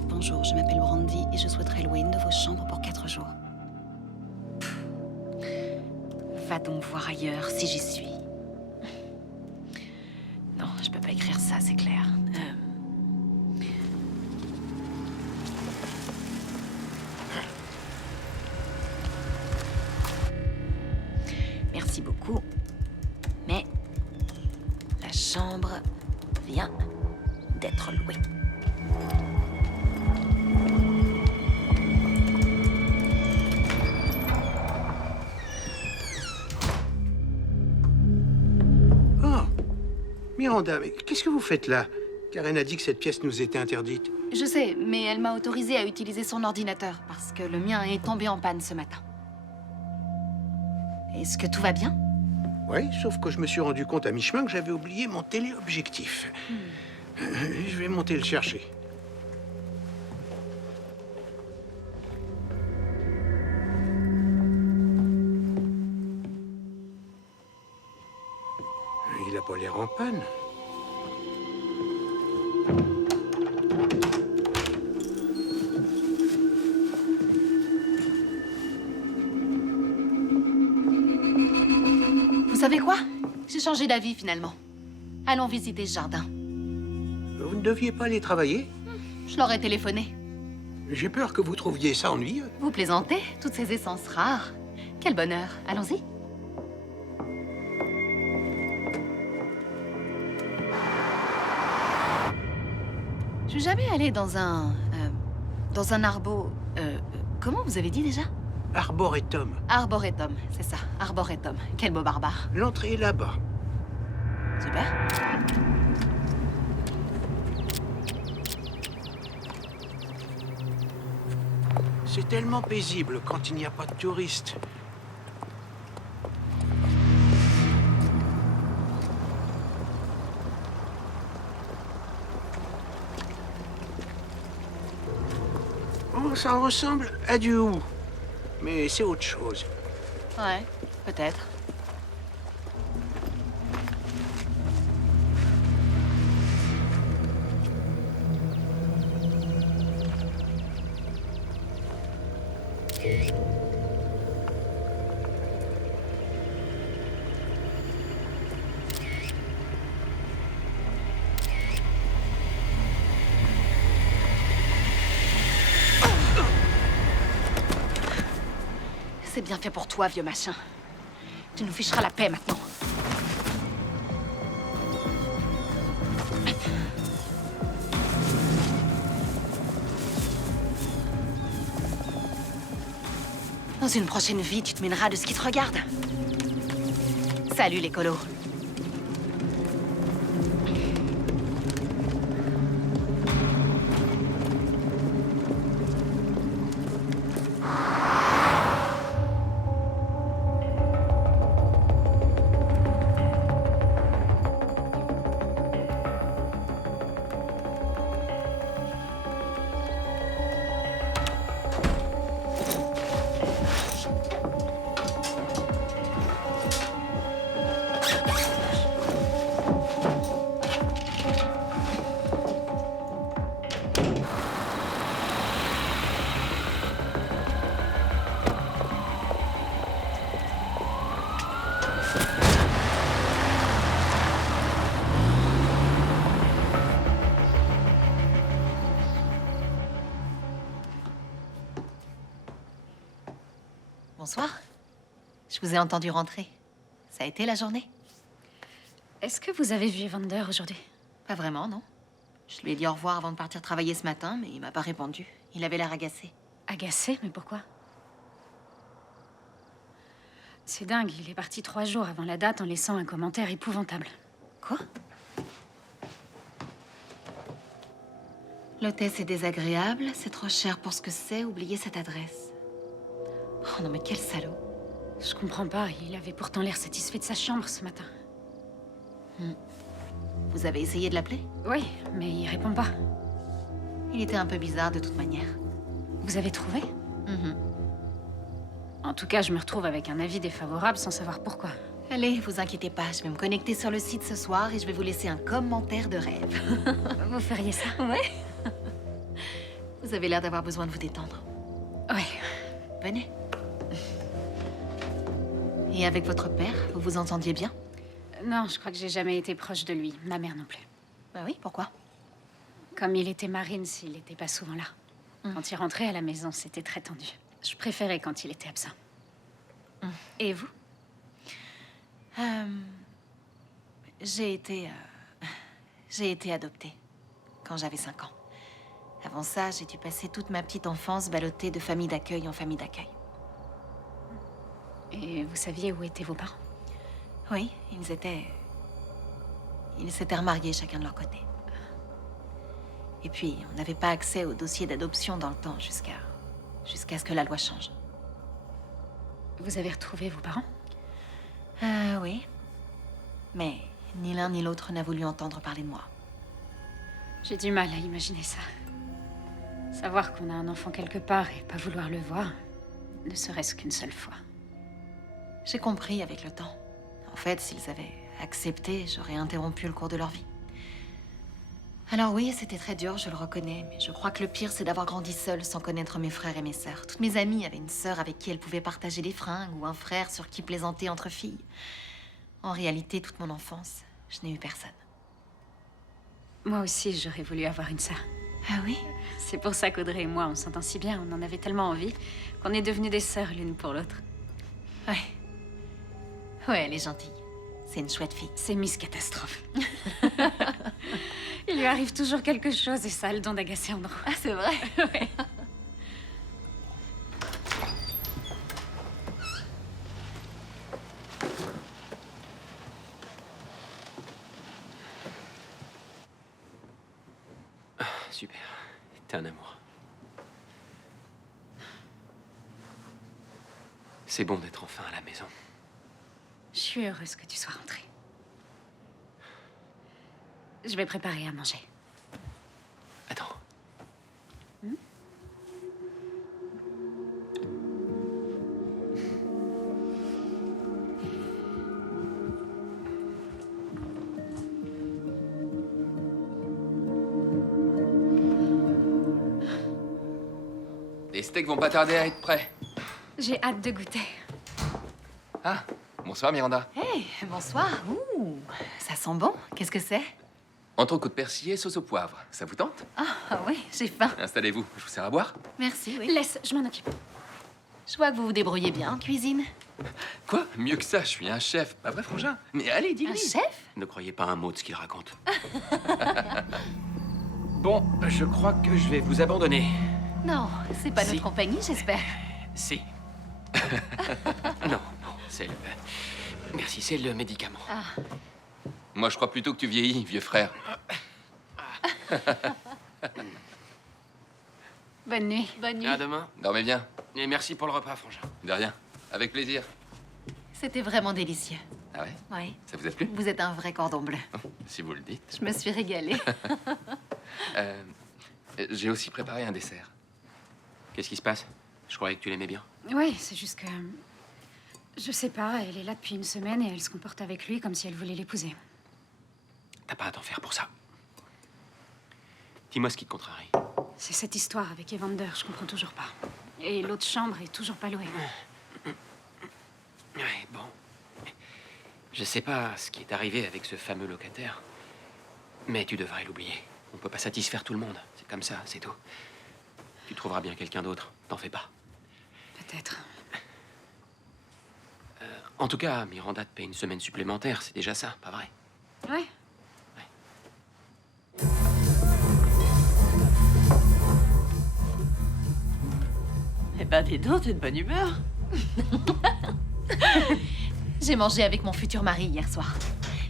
Bonjour, je m'appelle Brandy et je souhaiterais louer une de vos chambres pour 4 jours. Va donc voir ailleurs si j'y suis. Non, je peux pas écrire ça, c'est clair. Merci beaucoup. Mais la chambre vient d'être louée. Miranda, mais qu'est-ce que vous faites là? Karen a dit que cette pièce nous était interdite. Je sais, mais elle m'a autorisée à utiliser son ordinateur parce que le mien est tombé en panne ce matin. Est-ce que tout va bien? Oui, sauf que je me suis rendu compte à mi-chemin que j'avais oublié mon téléobjectif. Je vais monter le chercher. Il a pas l'air en panne. Vous savez quoi? J'ai changé d'avis finalement. Allons visiter ce jardin. Vous ne deviez pas aller travailler? Je leur ai téléphoné. J'ai peur que vous trouviez ça ennuyeux. Vous plaisantez? Toutes ces essences rares. Quel bonheur. Allons-y. Je suis jamais allée dans un arbo... comment vous avez dit déjà? Arboretum. Arboretum, c'est ça. Arboretum. Quel beau barbare. L'entrée est là-bas. Super. C'est tellement paisible quand il n'y a pas de touristes. Oh, ça ressemble à du hou. Mais c'est autre chose. Ouais, peut-être. C'est bien fait pour toi, vieux machin. Tu nous ficheras la paix maintenant. Dans une prochaine vie, tu te mèneras de ce qui te regarde. Salut, les colos. Bonsoir. Je vous ai entendu rentrer. Ça a été la journée? Est-ce que vous avez vu Evander aujourd'hui? Pas vraiment, non. Je lui ai dit au revoir avant de partir travailler ce matin, mais il m'a pas répondu. Il avait l'air agacé. Agacé? Mais pourquoi? C'est dingue, il est parti 3 jours avant la date en laissant un commentaire épouvantable. Quoi? L'hôtesse est désagréable, c'est trop cher pour ce que c'est, oubliez cette adresse. Oh non mais quel salaud. Je comprends pas, il avait pourtant l'air satisfait de sa chambre ce matin. Vous avez essayé de l'appeler? Oui, mais il répond pas. Il était un peu bizarre de toute manière. Vous avez trouvé? En tout cas, je me retrouve avec un avis défavorable sans savoir pourquoi. Allez, vous inquiétez pas, je vais me connecter sur le site ce soir et je vais vous laisser un commentaire de rêve. Vous feriez ça? Ouais. Vous avez l'air d'avoir besoin de vous détendre. Ouais. Venez. Et avec votre père, vous vous entendiez bien? Non, je crois que j'ai jamais été proche de lui. Ma mère non plus. Bah oui, pourquoi? Comme il était marine, il n'était pas souvent là. Quand il rentrait à la maison, c'était très tendu. Je préférais quand il était absent. Et vous? J'ai été adoptée quand j'avais 5 ans. Avant ça, j'ai dû passer toute ma petite enfance ballottée de famille d'accueil en famille d'accueil. Et vous saviez où étaient vos parents? Oui, ils s'étaient remariés chacun de leur côté. Et puis, on n'avait pas accès au dossier d'adoption dans le temps jusqu'à ce que la loi change. Vous avez retrouvé vos parents? Oui. Mais ni l'un ni l'autre n'a voulu entendre parler de moi. J'ai du mal à imaginer ça. Savoir qu'on a un enfant quelque part et pas vouloir le voir, ne serait-ce qu'une seule fois. J'ai compris avec le temps. En fait, s'ils avaient accepté, j'aurais interrompu le cours de leur vie. Alors oui, c'était très dur, je le reconnais, mais je crois que le pire, c'est d'avoir grandi seule sans connaître mes frères et mes sœurs. Toutes mes amies avaient une sœur avec qui elles pouvaient partager des fringues ou un frère sur qui plaisanter entre filles. En réalité, toute mon enfance, je n'ai eu personne. Moi aussi, j'aurais voulu avoir une sœur. Ah oui? C'est pour ça qu'Audrey et moi, on s'entend si bien. On en avait tellement envie qu'on est devenues des sœurs l'une pour l'autre. Ouais. Ouais, elle est gentille. C'est une chouette fille. C'est Miss Catastrophe. Il lui arrive toujours quelque chose et ça a le don d'agacer Andrew. Ah, c'est vrai? Ouais. Super. T'es un amour. C'est bon d'être enfin à la maison. Je suis heureuse que tu sois rentrée. Je vais préparer à manger. Attends. Les steaks vont pas tarder à être prêts. J'ai hâte de goûter. Ah, bonsoir Miranda. Hey, bonsoir. Ouh, ça sent bon. Qu'est-ce que c'est? Entrecôte persillée, sauce au poivre. Ça vous tente? Ah oui, j'ai faim. Installez-vous, je vous sers à boire. Merci, oui. Laisse, je m'en occupe. Je vois que vous vous débrouillez bien en cuisine. Quoi? Mieux que ça, je suis un chef. Pas vrai, Frangin? Mais allez, dis-lui. Un chef? Ne croyez pas un mot de ce qu'il raconte. Bon, je crois que je vais vous abandonner. Non, c'est pas Si. notre compagnie, j'espère. Si. Non, c'est le... Merci, c'est le médicament. Ah, Moi, je crois plutôt que tu vieillis, vieux frère. Bonne nuit. bonne nuit. À demain. Dormez bien. Et merci pour le repas, Frangin. De rien. Avec plaisir. C'était vraiment délicieux. Ah ouais? Oui. Ça vous a plu? Vous êtes un vrai cordon bleu. Si vous le dites. Je me suis régalée. J'ai aussi préparé un dessert. Qu'est-ce qui se passe? Je croyais que tu l'aimais bien. Oui, c'est juste que... Je sais pas, elle est là depuis une semaine et elle se comporte avec lui comme si elle voulait l'épouser. T'as pas à t'en faire pour ça. Dis-moi ce qui te contrarie. C'est cette histoire avec Evander, je comprends toujours pas. Et l'autre chambre est toujours pas louée. Ouais, bon. Je sais pas ce qui est arrivé avec ce fameux locataire, mais tu devrais l'oublier. On peut pas satisfaire tout le monde. C'est comme ça, c'est tout. Tu trouveras bien quelqu'un d'autre. T'en fais pas. Peut-être. En tout cas, Miranda te paie une semaine supplémentaire. C'est déjà ça, pas vrai? Ouais. Eh ben, dis donc, t'es de bonne humeur. J'ai mangé avec mon futur mari hier soir.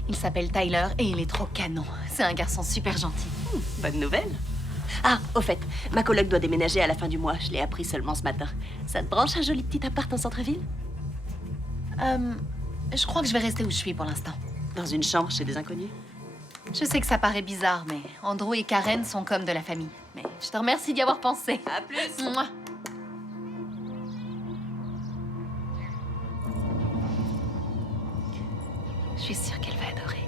Il s'appelle Tyler et il est trop canon. C'est un garçon super gentil. Bonne nouvelle. Ah, au fait, ma coloc doit déménager à la fin du mois. Je l'ai appris seulement ce matin. Ça te branche un joli petit appart en centre-ville? Je crois que je vais rester où je suis pour l'instant. Dans une chambre chez des inconnus? Je sais que ça paraît bizarre, mais Andrew et Karen sont comme de la famille. Mais je te remercie d'y avoir pensé. À plus. Mouah. Je suis sûre qu'elle va adorer.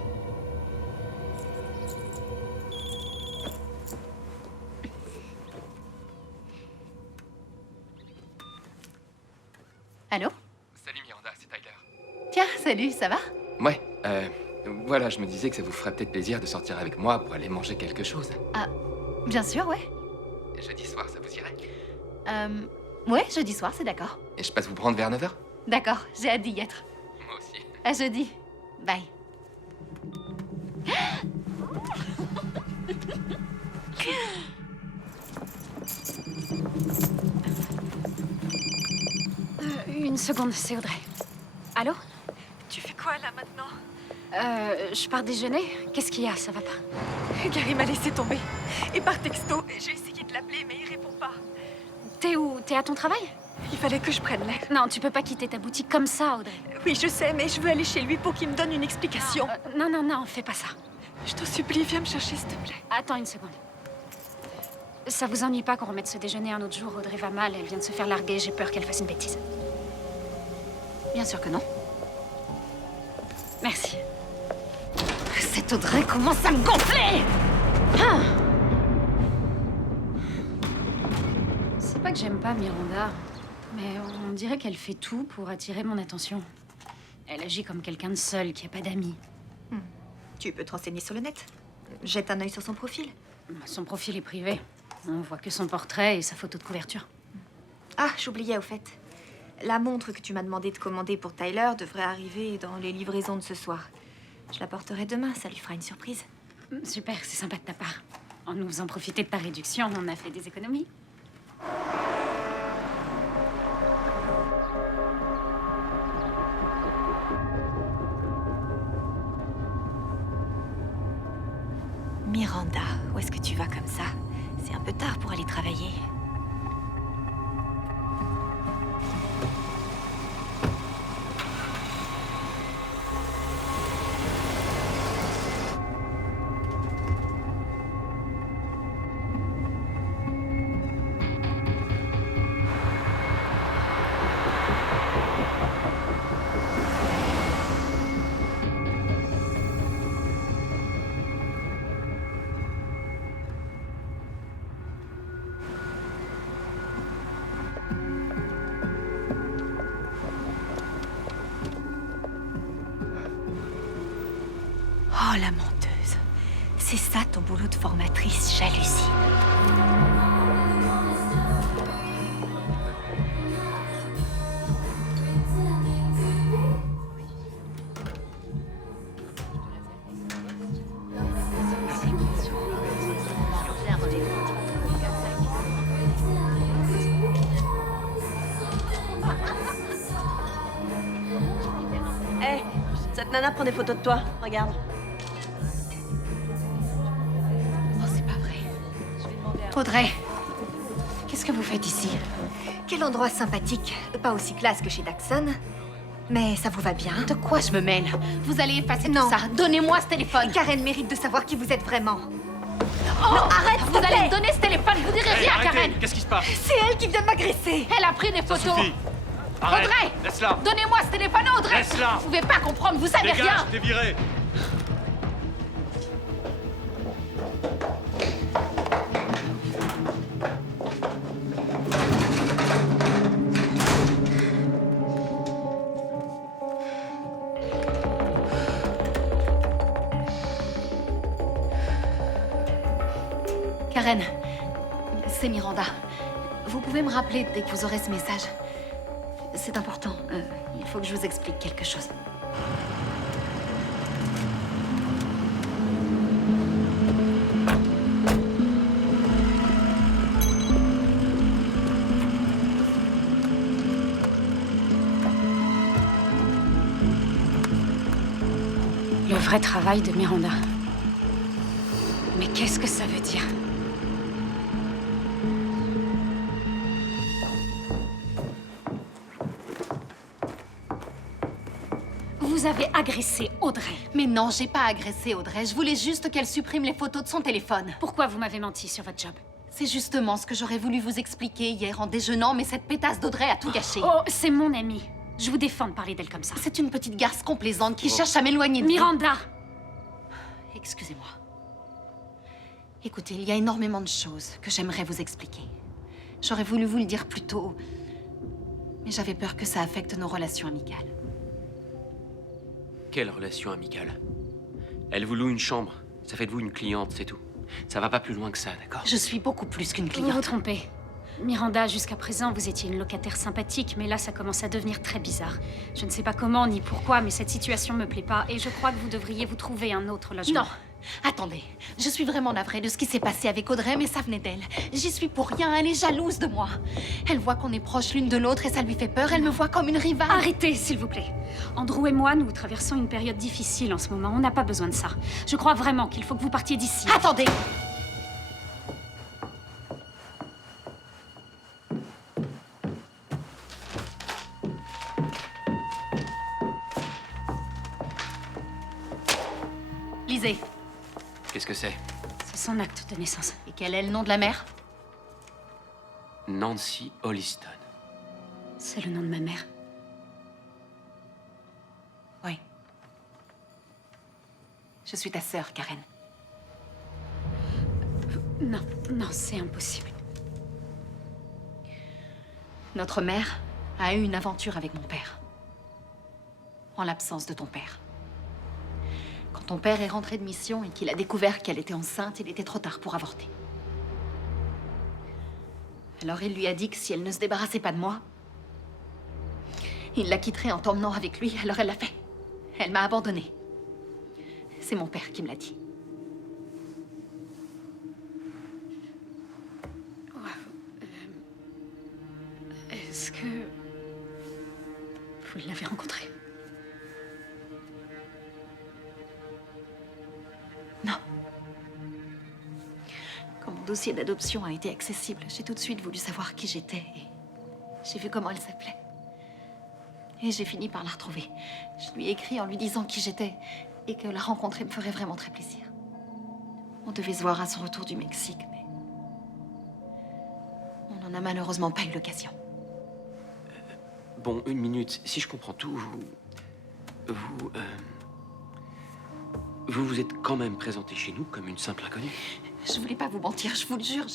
Allô? Salut Miranda, c'est Tyler. Tiens, salut, ça va? Ouais, voilà, je me disais que ça vous ferait peut-être plaisir de sortir avec moi pour aller manger quelque chose. Ah, bien sûr, ouais. Jeudi soir, ça vous irait? Ouais, jeudi soir, c'est d'accord. Et je passe vous prendre vers 9h? D'accord, j'ai hâte d'y être. Moi aussi. À jeudi. Bye. Une seconde, c'est Audrey. Allô? Tu fais quoi là maintenant? Je pars déjeuner. Qu'est-ce qu'il y a? Ça va pas? Gary m'a laissé tomber. Et par texto, j'ai essayé de l'appeler, mais il répond pas. T'es où? T'es à ton travail? Il fallait que je prenne l'air. Non, tu peux pas quitter ta boutique comme ça, Audrey. Oui, je sais, mais je veux aller chez lui pour qu'il me donne une explication. Non, non, non, fais pas ça. Je t'en supplie, viens me chercher, s'il te plaît. Attends une seconde. Ça vous ennuie pas qu'on remette ce déjeuner un autre jour? Audrey va mal, elle vient de se faire larguer, j'ai peur qu'elle fasse une bêtise. Bien sûr que non. Merci. Cette Audrey commence à me gonfler! Ah! C'est pas que j'aime pas Miranda, mais on dirait qu'elle fait tout pour attirer mon attention. Elle agit comme quelqu'un de seul, qui a pas d'amis. Tu peux te renseigner sur le net. Jette un œil sur son profil. Son profil est privé. On voit que son portrait et sa photo de couverture. Ah, j'oubliais au fait. La montre que tu m'as demandé de commander pour Tyler devrait arriver dans les livraisons de ce soir. Je la porterai demain, ça lui fera une surprise. Super, c'est sympa de ta part. En nous faisant profiter de ta réduction, on a fait des économies. Miranda, où est-ce que tu vas comme ça? C'est un peu tard pour aller travailler. Oh, la menteuse. C'est ça ton boulot de formatrice, j'hallucine. Hé, cette nana prend des photos de toi. Regarde. Audrey, qu'est-ce que vous faites ici? Quel endroit sympathique. Pas aussi classe que chez Daxon, mais ça vous va bien? De quoi je me mêle? Vous allez effacer Non. tout ça. Donnez-moi ce téléphone. Karen mérite de savoir qui vous êtes vraiment. Oh, non, arrête, s'il vous te allez plaît. me donner ce téléphone. Vous direz rien, Karen. Qu'est-ce qui se passe? C'est elle qui vient de m'agresser. Elle a pris des photos. Suffit. Arrête. Audrey, Laisse-la. donnez-moi ce téléphone, Audrey. Laisse-la. Vous pouvez pas comprendre. Vous savez Dégage, rien. t'es viré. Karen, c'est Miranda. Vous pouvez me rappeler dès que vous aurez ce message. C'est important. Il faut que je vous explique quelque chose. Le vrai travail de Miranda. Mais qu'est-ce que ça veut dire? Vous avez agressé Audrey. Mais non, j'ai pas agressé Audrey. Je voulais juste qu'elle supprime les photos de son téléphone. Pourquoi vous m'avez menti sur votre job? C'est justement ce que j'aurais voulu vous expliquer hier en déjeunant, mais cette pétasse d'Audrey a tout gâché. Oh, c'est mon amie. Je vous défends de parler d'elle comme ça. C'est une petite garce complaisante qui cherche à m'éloigner de vous. Miranda! Excusez-moi. Écoutez, il y a énormément de choses que j'aimerais vous expliquer. J'aurais voulu vous le dire plus tôt, mais j'avais peur que ça affecte nos relations amicales. Quelle relation amicale? Elle vous loue une chambre. Ça fait de vous une cliente, c'est tout. Ça va pas plus loin que ça, d'accord? Je suis beaucoup plus qu'une Vous cliente. vous trompez. Miranda, jusqu'à présent, vous étiez une locataire sympathique, mais là, ça commence à devenir très bizarre. Je ne sais pas comment ni pourquoi, mais cette situation me plaît pas, et je crois que vous devriez vous trouver un autre logement. Non, attendez. Je suis vraiment navrée de ce qui s'est passé avec Audrey, mais ça venait d'elle. J'y suis pour rien, elle est jalouse de moi. Elle voit qu'on est proches l'une de l'autre et ça lui fait peur, elle me voit comme une rivale. Arrêtez, s'il vous plaît. Andrew et moi, nous traversons une période difficile en ce moment. On n'a pas besoin de ça. Je crois vraiment qu'il faut que vous partiez d'ici. Attendez! Lisez. Qu'est-ce que c'est? C'est son acte de naissance. Et quel est le nom de la mère? Nancy Holliston. C'est le nom de ma mère. Oui. Je suis ta sœur, Karen. Non, non, c'est impossible. Notre mère a eu une aventure avec mon père. En l'absence de ton père. Quand ton père est rentré de mission et qu'il a découvert qu'elle était enceinte, il était trop tard pour avorter. Alors il lui a dit que si elle ne se débarrassait pas de moi, il la quitterait en t'emmenant avec lui, alors elle l'a fait. Elle m'a abandonnée. C'est mon père qui me l'a dit. Est-ce que... vous l'avez rencontré? Non. Quand mon dossier d'adoption a été accessible, j'ai tout de suite voulu savoir qui j'étais et j'ai vu comment elle s'appelait. Et j'ai fini par la retrouver. Je lui ai écrit en lui disant qui j'étais et que la rencontrer me ferait vraiment très plaisir. On devait se voir à son retour du Mexique, mais on n'en a malheureusement pas eu l'occasion. Bon, une minute. Si je comprends tout, vous vous êtes quand même présenté chez nous comme une simple inconnue. Je voulais pas vous mentir, je vous le jure,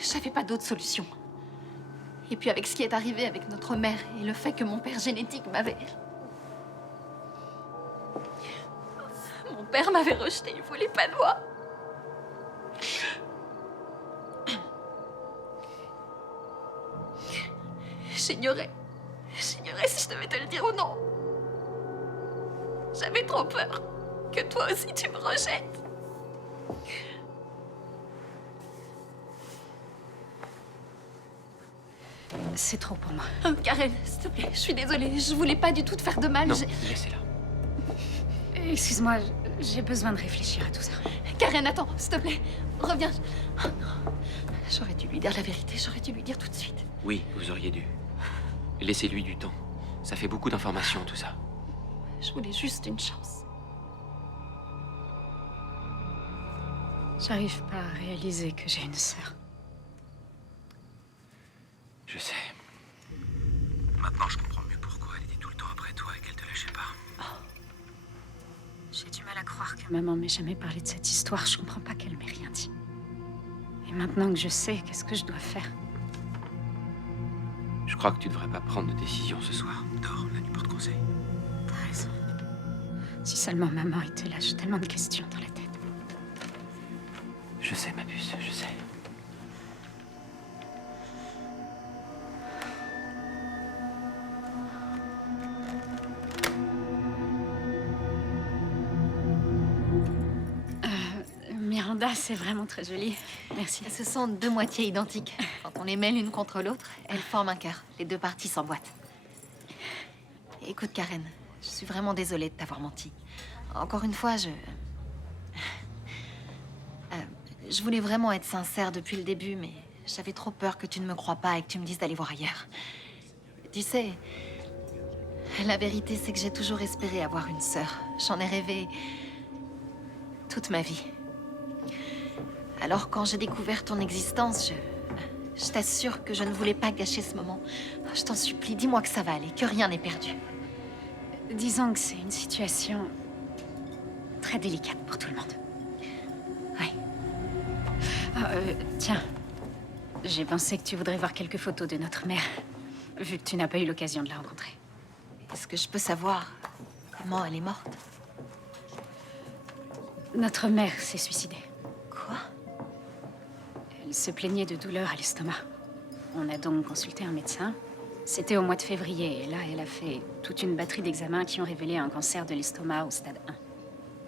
j'avais pas d'autre solution. Et puis avec ce qui est arrivé avec notre mère et le fait que mon père génétique m'avait... Mon père m'avait rejeté, il voulait pas de moi. J'ignorais si je devais te le dire ou non. J'avais trop peur que toi aussi tu me rejettes. C'est trop pour moi. Oh, Karen, s'il te plaît, je suis désolée, je voulais pas du tout te faire de mal. Non, laissez-la. Excuse-moi, j'ai besoin de réfléchir à tout ça. Karen, attends, s'il te plaît, reviens. Oh non, j'aurais dû lui dire la vérité, j'aurais dû lui dire tout de suite. Oui, vous auriez dû. Laissez-lui du temps. Ça fait beaucoup d'informations, tout ça. Je voulais juste une chance. J'arrive pas à réaliser que j'ai une sœur. Je sais. Maintenant, je comprends mieux pourquoi elle était tout le temps après toi et qu'elle te lâchait pas. J'ai du mal à croire que maman m'ait jamais parlé de cette histoire. Je comprends pas qu'elle m'ait rien dit. Et maintenant que je sais, qu'est-ce que je dois faire? Je crois que tu devrais pas prendre de décision ce soir. Dors, la nuit porte conseil. T'as raison. Si seulement maman était là, j'ai tellement de questions dans la tête. Je sais, ma puce, je sais. Miranda, c'est vraiment très joli. Merci. Ce sont deux moitiés identiques. Quand on les met l'une contre l'autre, elles forment un cœur. Les deux parties s'emboîtent. Écoute, Karen, je suis vraiment désolée de t'avoir menti. Encore une fois, je voulais vraiment être sincère depuis le début, mais j'avais trop peur que tu ne me crois pas et que tu me dises d'aller voir ailleurs. Tu sais, la vérité, c'est que j'ai toujours espéré avoir une sœur. J'en ai rêvé toute ma vie. Alors, quand j'ai découvert ton existence, je t'assure que je ne voulais pas gâcher ce moment. Je t'en supplie, dis-moi que ça va aller, que rien n'est perdu. Disons que c'est une situation très délicate pour tout le monde. Oui. Tiens, j'ai pensé que tu voudrais voir quelques photos de notre mère, vu que tu n'as pas eu l'occasion de la rencontrer. Est-ce que je peux savoir comment elle est morte? Notre mère s'est suicidée. Quoi? Elle se plaignait de douleurs à l'estomac. On a donc consulté un médecin. C'était au mois de février, et là, elle a fait toute une batterie d'examens qui ont révélé un cancer de l'estomac au stade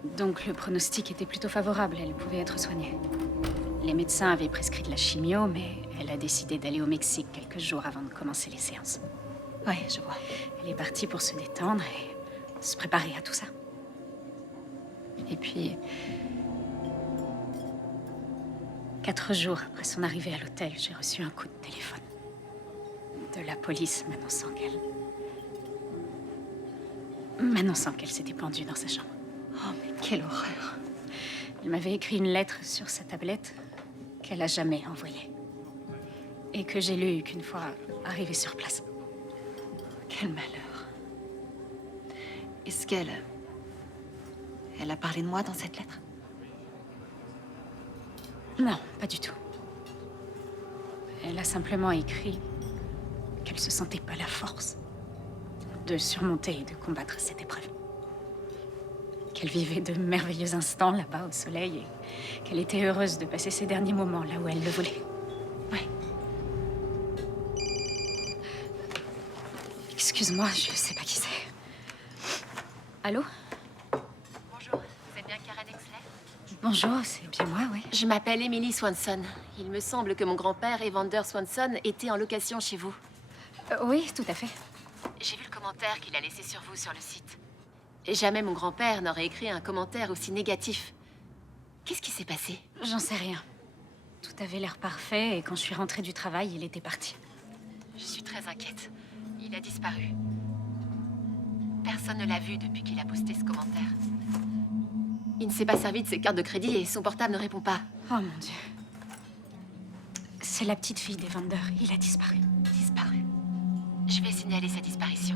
1. Donc le pronostic était plutôt favorable, elle pouvait être soignée. Les médecins avaient prescrit de la chimio, mais elle a décidé d'aller au Mexique quelques jours avant de commencer les séances. Oui, je vois. Elle est partie pour se détendre et se préparer à tout ça. Et puis, 4 jours après son arrivée à l'hôtel, j'ai reçu un coup de téléphone. De la police m'annonçant qu'elle s'était pendue dans sa chambre. Oh, mais quelle horreur! Elle m'avait écrit une lettre sur sa tablette qu'elle a jamais envoyée. Et que j'ai lue qu'une fois arrivée sur place. Quel malheur. Est-ce qu'elle... Elle a parlé de moi dans cette lettre? Non, pas du tout. Elle a simplement écrit qu'elle se sentait pas la force de surmonter et de combattre cette épreuve. Qu'elle vivait de merveilleux instants là-bas au soleil et qu'elle était heureuse de passer ses derniers moments là où elle le voulait. Oui. Excuse-moi, je sais pas qui c'est. Allô? Bonjour, vous êtes bien Karen Exley? Bonjour, c'est bien moi, oui. Je m'appelle Emily Swanson. Il me semble que mon grand-père, Evander Swanson, était en location chez vous. Oui, tout à fait. J'ai vu le commentaire qu'il a laissé sur vous sur le site. Jamais mon grand-père n'aurait écrit un commentaire aussi négatif. Qu'est-ce qui s'est passé? J'en sais rien. Tout avait l'air parfait et quand je suis rentrée du travail, il était parti. Je suis très inquiète. Il a disparu. Personne ne l'a vu depuis qu'il a posté ce commentaire. Il ne s'est pas servi de ses cartes de crédit et son portable ne répond pas. Oh mon Dieu. C'est la petite fille d'Evander. Il a disparu. Disparu. Je vais signaler sa disparition.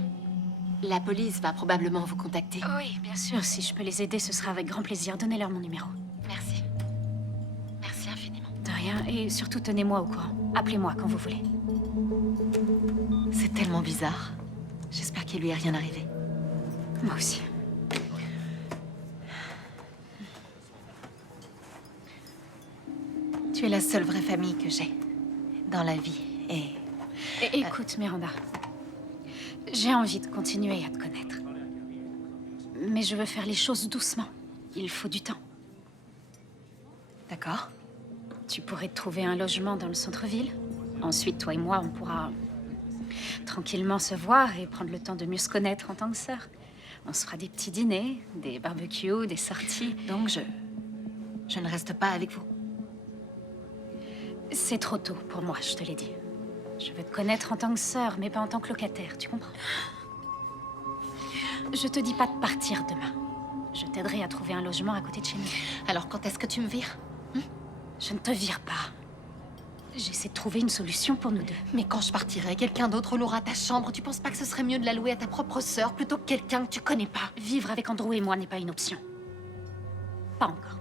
La police va probablement vous contacter. Oui, bien sûr. Si je peux les aider, ce sera avec grand plaisir. Donnez-leur mon numéro. Merci. Merci infiniment. De rien. Et surtout, tenez-moi au courant. Appelez-moi quand vous voulez. C'est tellement bizarre. J'espère qu'il lui est rien arrivé. Moi aussi. Tu es la seule vraie famille que j'ai dans la vie et... Écoute, Miranda. J'ai envie de continuer à te connaître. Mais je veux faire les choses doucement. Il faut du temps. D'accord. Tu pourrais te trouver un logement dans le centre-ville. Ensuite, toi et moi, on pourra tranquillement se voir et prendre le temps de mieux se connaître en tant que sœurs. On se fera des petits dîners, des barbecues, des sorties. Donc je ne reste pas avec vous. C'est trop tôt pour moi, je te l'ai dit. Je veux te connaître en tant que sœur, mais pas en tant que locataire, tu comprends? Je te dis pas de partir demain. Je t'aiderai à trouver un logement à côté de chez nous. Alors quand est-ce que tu me vires? Je ne te vire pas. J'essaie de trouver une solution pour nous deux. Mais quand je partirai, quelqu'un d'autre louera ta chambre. Tu penses pas que ce serait mieux de la louer à ta propre sœur plutôt que quelqu'un que tu connais pas? Vivre avec Andrew et moi n'est pas une option. Pas encore.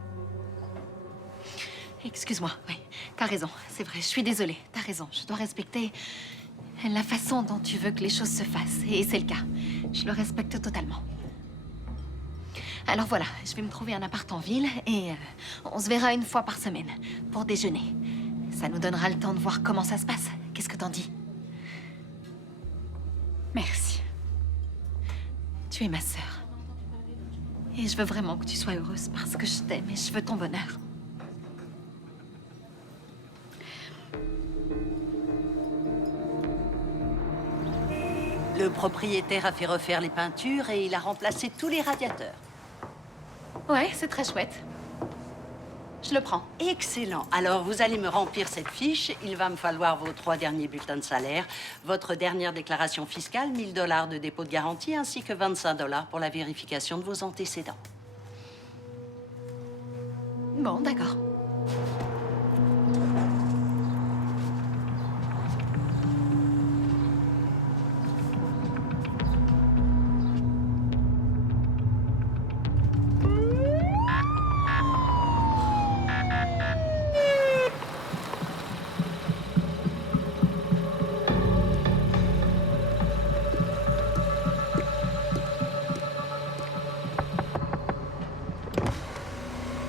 Excuse-moi, oui. T'as raison, c'est vrai, je suis désolée. T'as raison, je dois respecter la façon dont tu veux que les choses se fassent. Et c'est le cas. Je le respecte totalement. Alors voilà, je vais me trouver un appart en ville et on se verra une fois par semaine pour déjeuner. Ça nous donnera le temps de voir comment ça se passe. Qu'est-ce que t'en dis? Merci. Tu es ma sœur. Et je veux vraiment que tu sois heureuse parce que je t'aime et je veux ton bonheur. Le propriétaire a fait refaire les peintures et il a remplacé tous les radiateurs. Ouais, c'est très chouette. Je le prends. Excellent. Alors, vous allez me remplir cette fiche. Il va me falloir vos 3 derniers bulletins de salaire, votre dernière déclaration fiscale, 1 000 $ de dépôt de garantie, ainsi que 25 $ pour la vérification de vos antécédents. Bon, d'accord.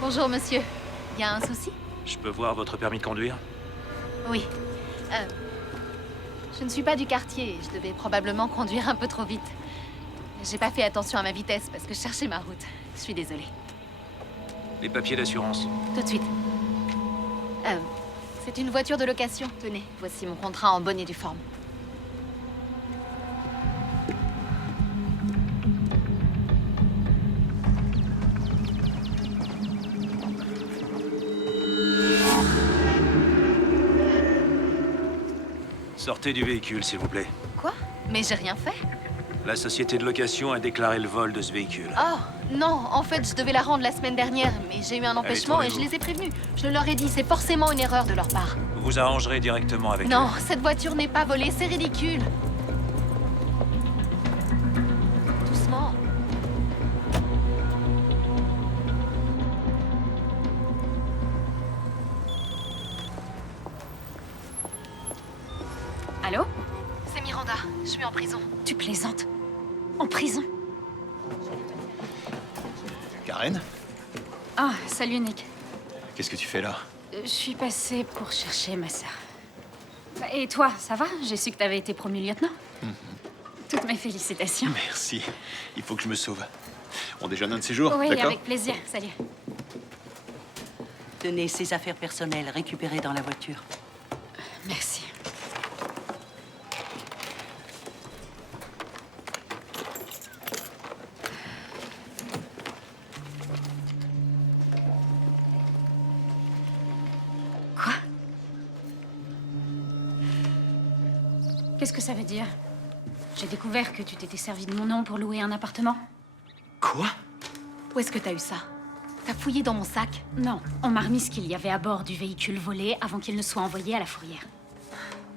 Bonjour, monsieur. Il y a un souci? Je peux voir votre permis de conduire? Oui. Je ne suis pas du quartier. Je devais probablement conduire un peu trop vite. J'ai pas fait attention à ma vitesse parce que je cherchais ma route. Je suis désolée. Les papiers d'assurance? Tout de suite. C'est une voiture de location. Tenez, voici mon contrat en bonne et due forme. Sortez du véhicule, s'il vous plaît. Quoi? Mais j'ai rien fait. La société de location a déclaré le vol de ce véhicule. Oh, non, en fait, je devais la rendre la semaine dernière, mais j'ai eu un empêchement et je tournez-vous. les ai prévenus. Je leur ai dit, c'est forcément une erreur de leur part. Vous vous arrangerez directement avec Non, eux. cette voiture n'est pas volée, c'est ridicule. Doucement. Allô? C'est Miranda, je suis en prison. Tu plaisantes? En prison? Karen? Ah, salut Nick. Qu'est-ce que tu fais là? Je suis passée pour chercher ma sœur. Et toi, ça va? J'ai su que t'avais été promu lieutenant. Tout Toutes mes félicitations. Merci. Il faut que je me sauve. On déjeune un de ces jours, Oui, d'accord? avec plaisir. Salut. Tenez ses affaires personnelles récupérées dans la voiture. Merci. Quoi? Qu'est-ce que ça veut dire? J'ai découvert que tu t'étais servi de mon nom pour louer un appartement. Quoi? Où est-ce que t'as eu ça? T'as fouillé dans mon sac? Non, on m'a remis ce qu'il y avait à bord du véhicule volé avant qu'il ne soit envoyé à la fourrière.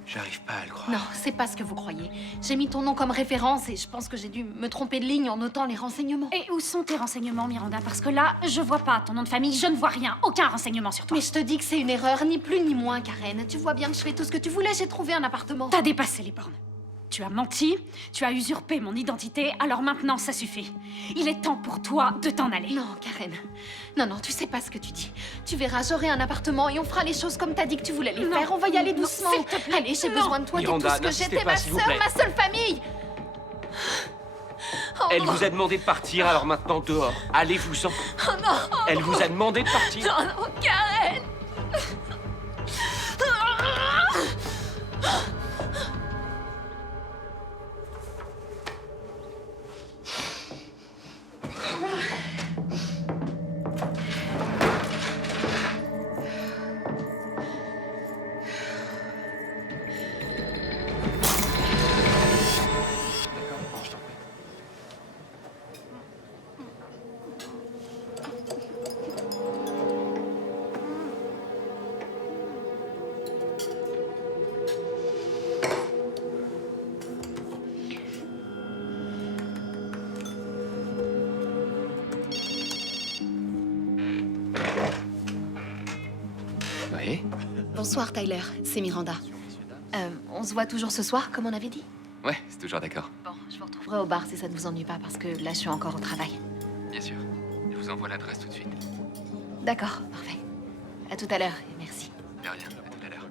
J'arrive pas à le croire. Non, c'est pas ce que vous croyez. J'ai mis ton nom comme référence et je pense que j'ai dû me tromper de ligne en notant les renseignements. Et où sont tes renseignements, Miranda? Parce que là, je vois pas ton nom de famille, je ne vois rien, aucun renseignement sur toi. Mais je te dis que c'est une erreur, ni plus ni moins, Karen. Tu vois bien que je fais tout ce que tu voulais, j'ai trouvé un appartement. T'as dépassé les bornes. Tu as menti, tu as usurpé mon identité, alors maintenant ça suffit. Il est temps pour toi de t'en aller. Non, Karen. Non, non, tu sais pas ce que tu dis. Tu verras, j'aurai un appartement et on fera les choses comme t'as dit que tu voulais les Non, faire. On va y aller non, doucement. s'il te plaît. Allez, j'ai Non. besoin de toi, t'es tout Miranda, ce que n'insistez j'étais, pas, ma s'il vous sœur, plaît. ma seule famille. Elle vous a demandé de partir, alors maintenant dehors. Allez-vous-en. Oh non. Elle vous a demandé de partir. Non, non, Karen. Oui? Bonsoir, Tyler. C'est Miranda. On se voit toujours ce soir, comme on avait dit? Ouais, c'est toujours d'accord. Bon, je vous retrouverai au bar si ça ne vous ennuie pas, parce que là, je suis encore au travail. Bien sûr. Je vous envoie l'adresse tout de suite. D'accord, parfait. À tout à l'heure, et merci. De rien, à tout à l'heure.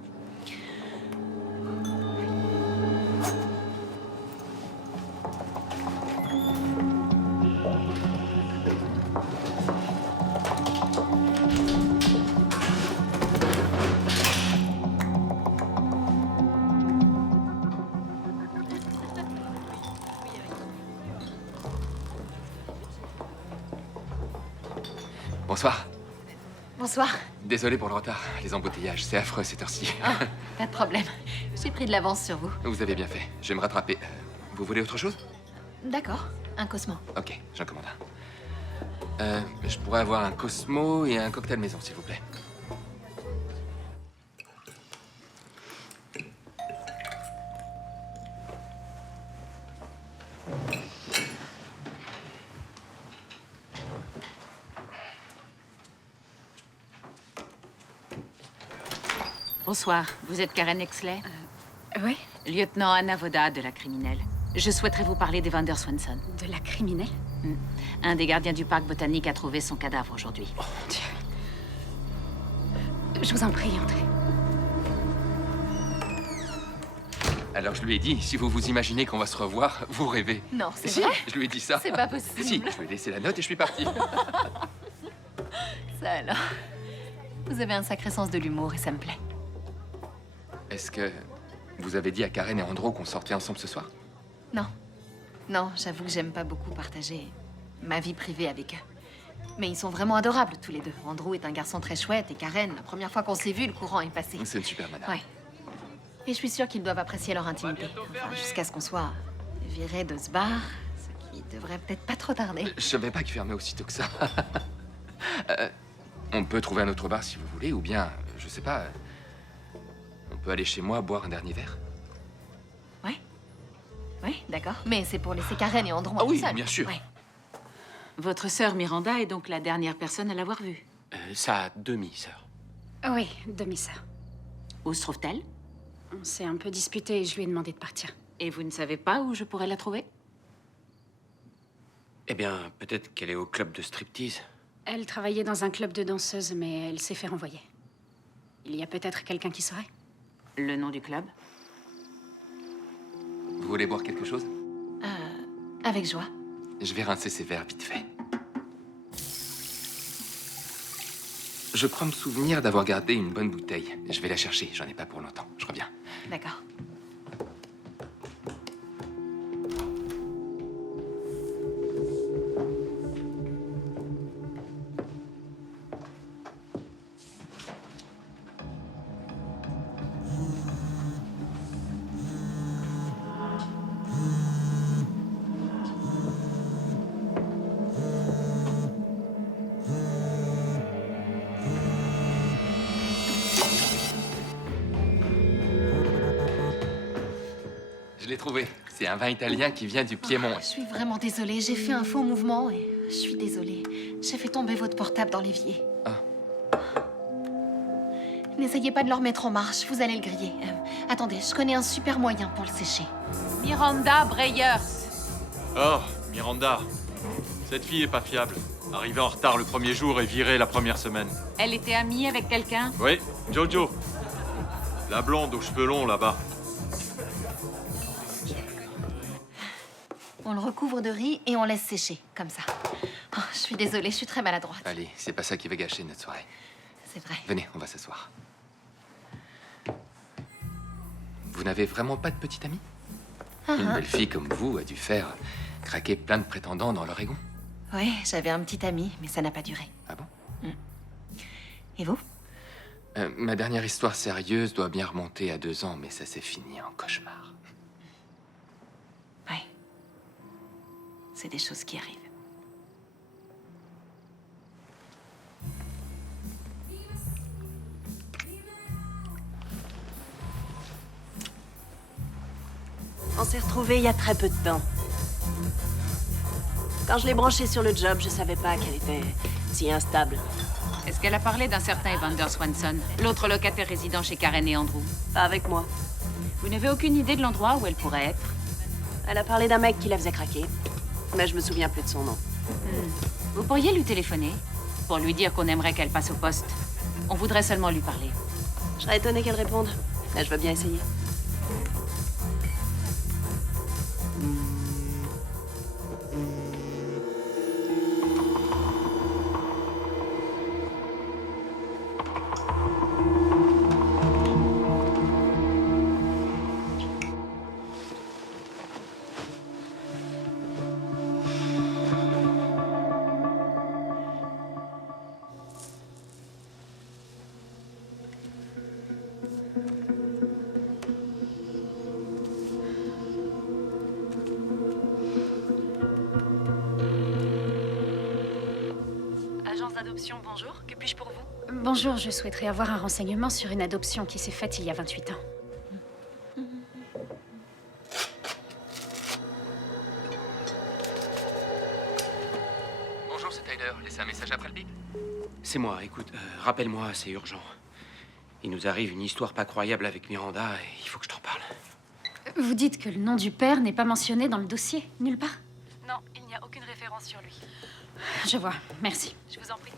Bonsoir. Bonsoir. Désolé pour le retard. Les embouteillages, c'est affreux cette heure-ci. Pas de problème. J'ai pris de l'avance sur vous. Vous avez bien fait. Je vais me rattraper. Vous voulez autre chose? D'accord. Un Cosmo. Ok, j'en commande un. Je pourrais avoir un Cosmo et un cocktail maison, s'il vous plaît. Bonsoir, vous êtes Karen Exley? Oui. Lieutenant Anna Voda de la criminelle. Je souhaiterais vous parler d'Evander Swanson. De la criminelle? Un des gardiens du parc botanique a trouvé son cadavre aujourd'hui. Je vous en prie, entrez. Alors je lui ai dit, si vous vous imaginez qu'on va se revoir, vous rêvez. Non, c'est Si, vrai? je lui ai dit ça. C'est pas possible. Si, je lui ai laissé la note et je suis parti. Ça alors. Vous avez un sacré sens de l'humour et ça me plaît. Est-ce que vous avez dit à Karen et Andrew qu'on sortait ensemble ce soir? Non. Non, j'avoue que j'aime pas beaucoup partager ma vie privée avec eux. Mais ils sont vraiment adorables, tous les deux. Andrew est un garçon très chouette et Karen, la première fois qu'on s'est vus, le courant est passé. C'est une super nana. Ouais. Et je suis sûre qu'ils doivent apprécier leur intimité. Enfin, jusqu'à ce qu'on soit virés de ce bar, ce qui devrait peut-être pas trop tarder. Je savais pas qu'il fermait aussitôt que ça. On peut trouver un autre bar si vous voulez, ou bien, je sais pas, on peut aller chez moi boire un dernier verre. Oui, d'accord. Mais c'est pour laisser Karen et Andrew Ah oui, seuls. bien sûr. Ouais. Votre sœur Miranda est donc la dernière personne à l'avoir vue. Sa demi-sœur. Oui, demi-sœur. Où se trouve-t-elle? On s'est un peu disputé et je lui ai demandé de partir. Et vous ne savez pas où je pourrais la trouver? Eh bien, peut-être qu'elle est au club de striptease. Elle travaillait dans un club de danseuses, mais elle s'est fait renvoyer. Il y a peut-être quelqu'un qui saurait. Le nom du club? Vous voulez boire quelque chose? Avec joie. Je vais rincer ces verres vite fait. Je crois me souvenir d'avoir gardé une bonne bouteille. Je vais la chercher, j'en ai pas pour longtemps. Je reviens. D'accord. Je l'ai trouvé. C'est un vin italien qui vient du Piémont. Je suis vraiment désolée, j'ai fait un faux mouvement et je suis désolée. J'ai fait tomber votre portable dans l'évier. N'essayez pas de le remettre en marche, vous allez le griller. Attendez, je connais un super moyen pour le sécher. Miranda Breyers. Oh, Miranda. Cette fille est pas fiable. Arrivée en retard le premier jour et virée la première semaine. Elle était amie avec quelqu'un? Oui, Jojo. La blonde aux cheveux longs là-bas. On le recouvre de riz et on laisse sécher, comme ça. Oh, je suis désolée, je suis très maladroite. Allez, c'est pas ça qui va gâcher notre soirée. C'est vrai. Venez, on va s'asseoir. Vous n'avez vraiment pas de petite amie? Une belle fille comme vous a dû faire craquer plein de prétendants dans l'Oregon. Oui, j'avais un petit ami, mais ça n'a pas duré. Ah bon? Et vous? Ma dernière histoire sérieuse doit bien remonter à 2 ans, mais ça s'est fini en cauchemar. Ouais. C'est des choses qui arrivent. On s'est retrouvés il y a très peu de temps. Quand je l'ai branchée sur le job, je savais pas qu'elle était si instable. Est-ce qu'elle a parlé d'un certain Evander Swanson, l'autre locataire résident chez Karen et Andrew? Pas avec moi. Vous n'avez aucune idée de l'endroit où elle pourrait être? Elle a parlé d'un mec qui la faisait craquer, mais je me souviens plus de son nom. Vous pourriez lui téléphoner pour lui dire qu'on aimerait qu'elle passe au poste. On voudrait seulement lui parler. Je serais étonnée qu'elle réponde, mais je veux bien essayer. Bonjour, que puis-je pour vous? Bonjour, je souhaiterais avoir un renseignement sur une adoption qui s'est faite il y a 28 ans. Bonjour, c'est Tyler. Laissez un message après le bip. C'est moi, écoute, rappelle-moi, c'est urgent. Il nous arrive une histoire pas croyable avec Miranda et il faut que je t'en parle. Vous dites que le nom du père n'est pas mentionné dans le dossier, nulle part? Non, il n'y a aucune référence sur lui. Je vois, merci. Je vous en prie.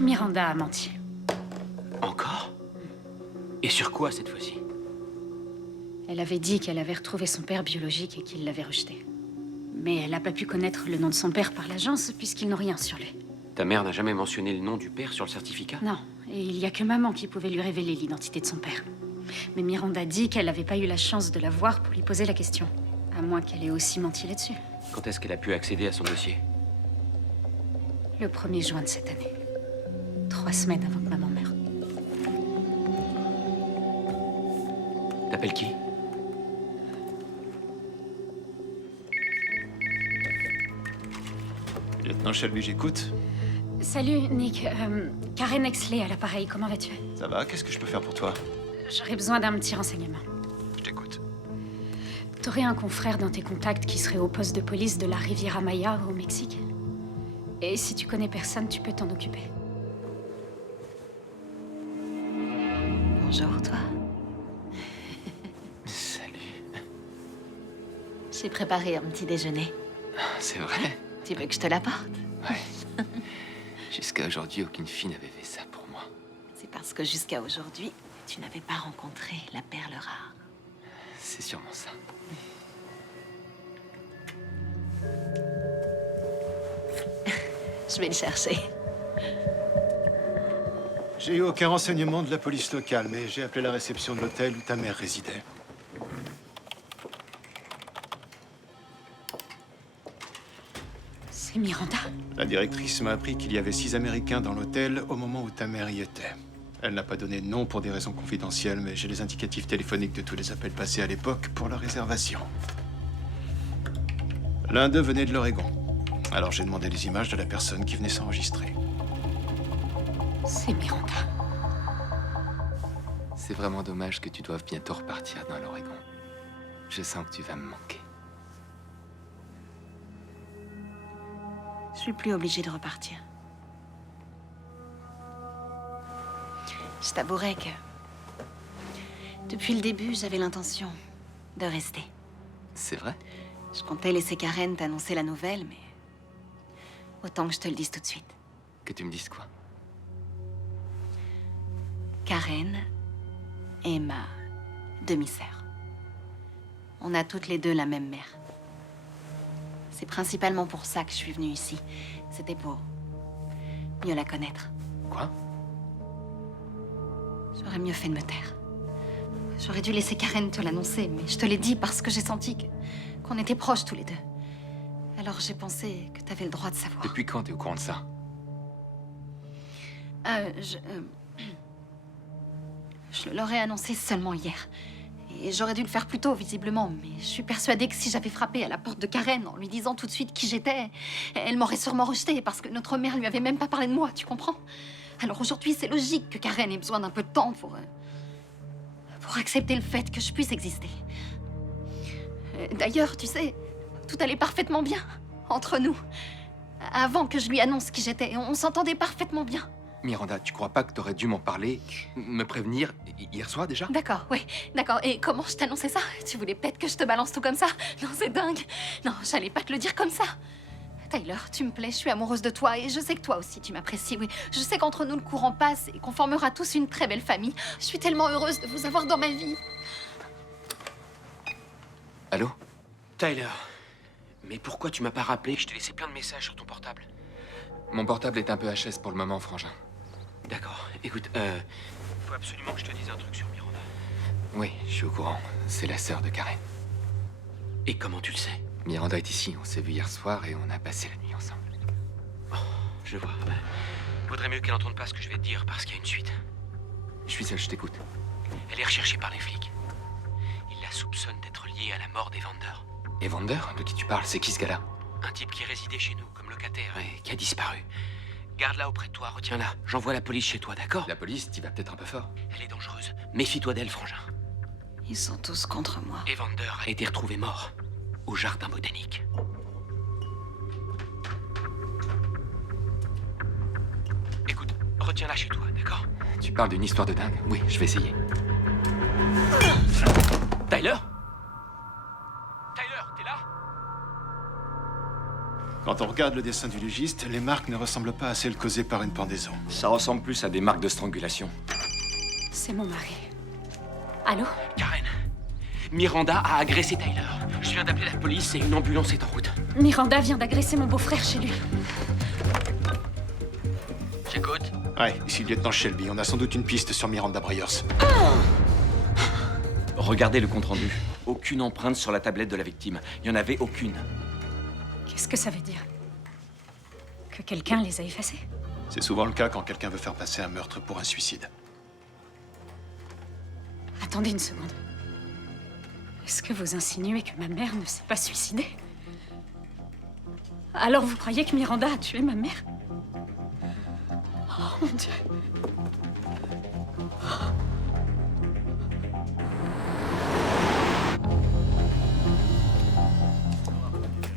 Miranda a menti. Encore? Et sur quoi cette fois-ci? Elle avait dit qu'elle avait retrouvé son père biologique et qu'il l'avait rejeté. Mais elle n'a pas pu connaître le nom de son père par l'agence puisqu'ils n'ont rien sur lui. Ta mère n'a jamais mentionné le nom du père sur le certificat? Non, et il n'y a que maman qui pouvait lui révéler l'identité de son père. Mais Miranda dit qu'elle n'avait pas eu la chance de la voir pour lui poser la question. À moins qu'elle ait aussi menti là-dessus. Quand est-ce qu'elle a pu accéder à son dossier? Le 1er juin de cette année. 3 semaines avant que maman meure. T'appelles qui? Lieutenant Shelby, j'écoute. Salut, Nick. Karen Exley à l'appareil, comment vas-tu? Ça va? Qu'est-ce que je peux faire pour toi? J'aurais besoin d'un petit renseignement. Je t'écoute. T'aurais un confrère dans tes contacts qui serait au poste de police de la Riviera Maya au Mexique? Et si tu connais personne, tu peux t'en occuper. Bonjour, toi. Salut. J'ai préparé un petit déjeuner. C'est vrai? Tu veux que je te l'apporte? Ouais. Jusqu'à aujourd'hui, aucune fille n'avait fait ça pour moi. C'est parce que jusqu'à aujourd'hui, tu n'avais pas rencontré la perle rare. C'est sûrement ça. Je vais le chercher. J'ai eu aucun renseignement de la police locale, mais j'ai appelé la réception de l'hôtel où ta mère résidait. C'est Miranda. La directrice m'a appris qu'il y avait 6 Américains dans l'hôtel au moment où ta mère y était. Elle n'a pas donné de nom pour des raisons confidentielles, mais j'ai les indicatifs téléphoniques de tous les appels passés à l'époque pour la réservation. L'un d'eux venait de l'Oregon. Alors j'ai demandé les images de la personne qui venait s'enregistrer. C'est Miranda. C'est vraiment dommage que tu doives bientôt repartir dans l'Oregon. Je sens que tu vas me manquer. Je suis plus obligée de repartir. Je t'avouerai que... depuis le début, j'avais l'intention de rester. C'est vrai? Je comptais laisser Karen t'annoncer la nouvelle, mais... autant que je te le dise tout de suite. Que tu me dises quoi? Karen est ma demi-sœur. On a toutes les deux la même mère. C'est principalement pour ça que je suis venue ici. C'était pour mieux la connaître. Quoi? J'aurais mieux fait de me taire. J'aurais dû laisser Karen te l'annoncer, mais je te l'ai dit parce que j'ai senti qu'on était proches tous les deux. Alors j'ai pensé que t'avais le droit de savoir. Depuis quand t'es au courant de ça? Je leur ai annoncé seulement hier. Et j'aurais dû le faire plus tôt, visiblement. Mais je suis persuadée que si j'avais frappé à la porte de Karen en lui disant tout de suite qui j'étais, elle m'aurait sûrement rejetée parce que notre mère lui avait même pas parlé de moi, tu comprends? Alors aujourd'hui, c'est logique que Karen ait besoin d'un peu de temps pour accepter le fait que je puisse exister. D'ailleurs, tu sais, tout allait parfaitement bien entre nous. Avant que je lui annonce qui j'étais, on s'entendait parfaitement bien. Miranda, tu crois pas que t'aurais dû m'en parler, me prévenir hier soir déjà? D'accord, oui, d'accord. Et comment je t'annonçais ça? Tu voulais peut-être que je te balance tout comme ça? Non, c'est dingue. Non, j'allais pas te le dire comme ça. Tyler, tu me plais, je suis amoureuse de toi et je sais que toi aussi tu m'apprécies, oui. Je sais qu'entre nous le courant passe et qu'on formera tous une très belle famille. Je suis tellement heureuse de vous avoir dans ma vie. Allô? Tyler, mais pourquoi tu m'as pas rappelé? Je t'ai laissé plein de messages sur ton portable. Mon portable est un peu HS pour le moment, frangin. D'accord. Écoute, faut absolument que je te dise un truc sur Miranda. Oui, je suis au courant. C'est la sœur de Karen. Et comment tu le sais? Miranda est ici. On s'est vu hier soir et on a passé la nuit ensemble. Oh, je vois. Vaudrait mieux qu'elle n'entende pas ce que je vais te dire parce qu'il y a une suite. Je suis seul, je t'écoute. Elle est recherchée par les flics. Ils la soupçonnent d'être liée à la mort d'Evander. Evander? De qui tu parles? C'est qui ce gars-là? Un type qui résidait chez nous comme locataire et qui a disparu. Garde-la auprès de toi, retiens-la. J'envoie la police chez toi, d'accord? La police, t'y vas peut-être un peu fort. Elle est dangereuse. Méfie-toi d'elle, frangin. Ils sont tous contre moi. Evander a été retrouvé mort au jardin botanique. Écoute, retiens-la chez toi, d'accord? Tu parles d'une histoire de dingue? Oui, je vais essayer. Tyler? Tyler, t'es là? Quand on regarde le dessin du légiste, les marques ne ressemblent pas à celles causées par une pendaison. Ça ressemble plus à des marques de strangulation. C'est mon mari. Allô? Karen, Miranda a agressé Tyler. Je viens d'appeler la police et une ambulance est en route. Miranda vient d'agresser mon beau-frère chez lui. J'écoute. Ouais, ici le lieutenant Shelby. On a sans doute une piste sur Miranda Breyers. Regardez le compte-rendu. Aucune empreinte sur la tablette de la victime. Il n'y en avait aucune. Qu'est-ce que ça veut dire? Que quelqu'un les a effacés? C'est souvent le cas quand quelqu'un veut faire passer un meurtre pour un suicide. Attendez une seconde. Est-ce que vous insinuez que ma mère ne s'est pas suicidée? Alors vous croyez que Miranda a tué ma mère? Oh mon Dieu.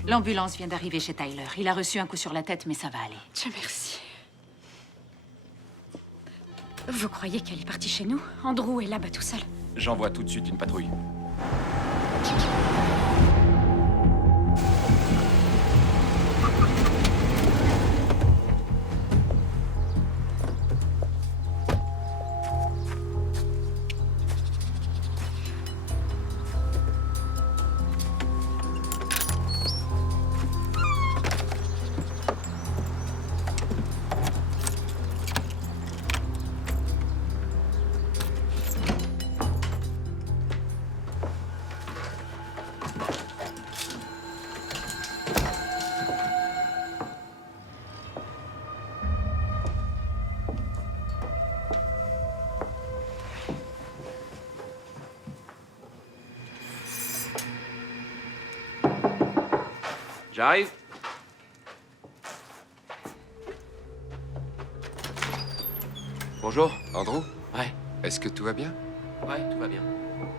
L'ambulance vient d'arriver chez Tyler. Il a reçu un coup sur la tête, mais ça va aller. Dieu merci. Vous croyez qu'elle est partie chez nous? Andrew est là-bas tout seul. J'envoie tout de suite une patrouille. J'arrive. Bonjour. Andrew? Ouais. Est-ce que tout va bien? Ouais, tout va bien.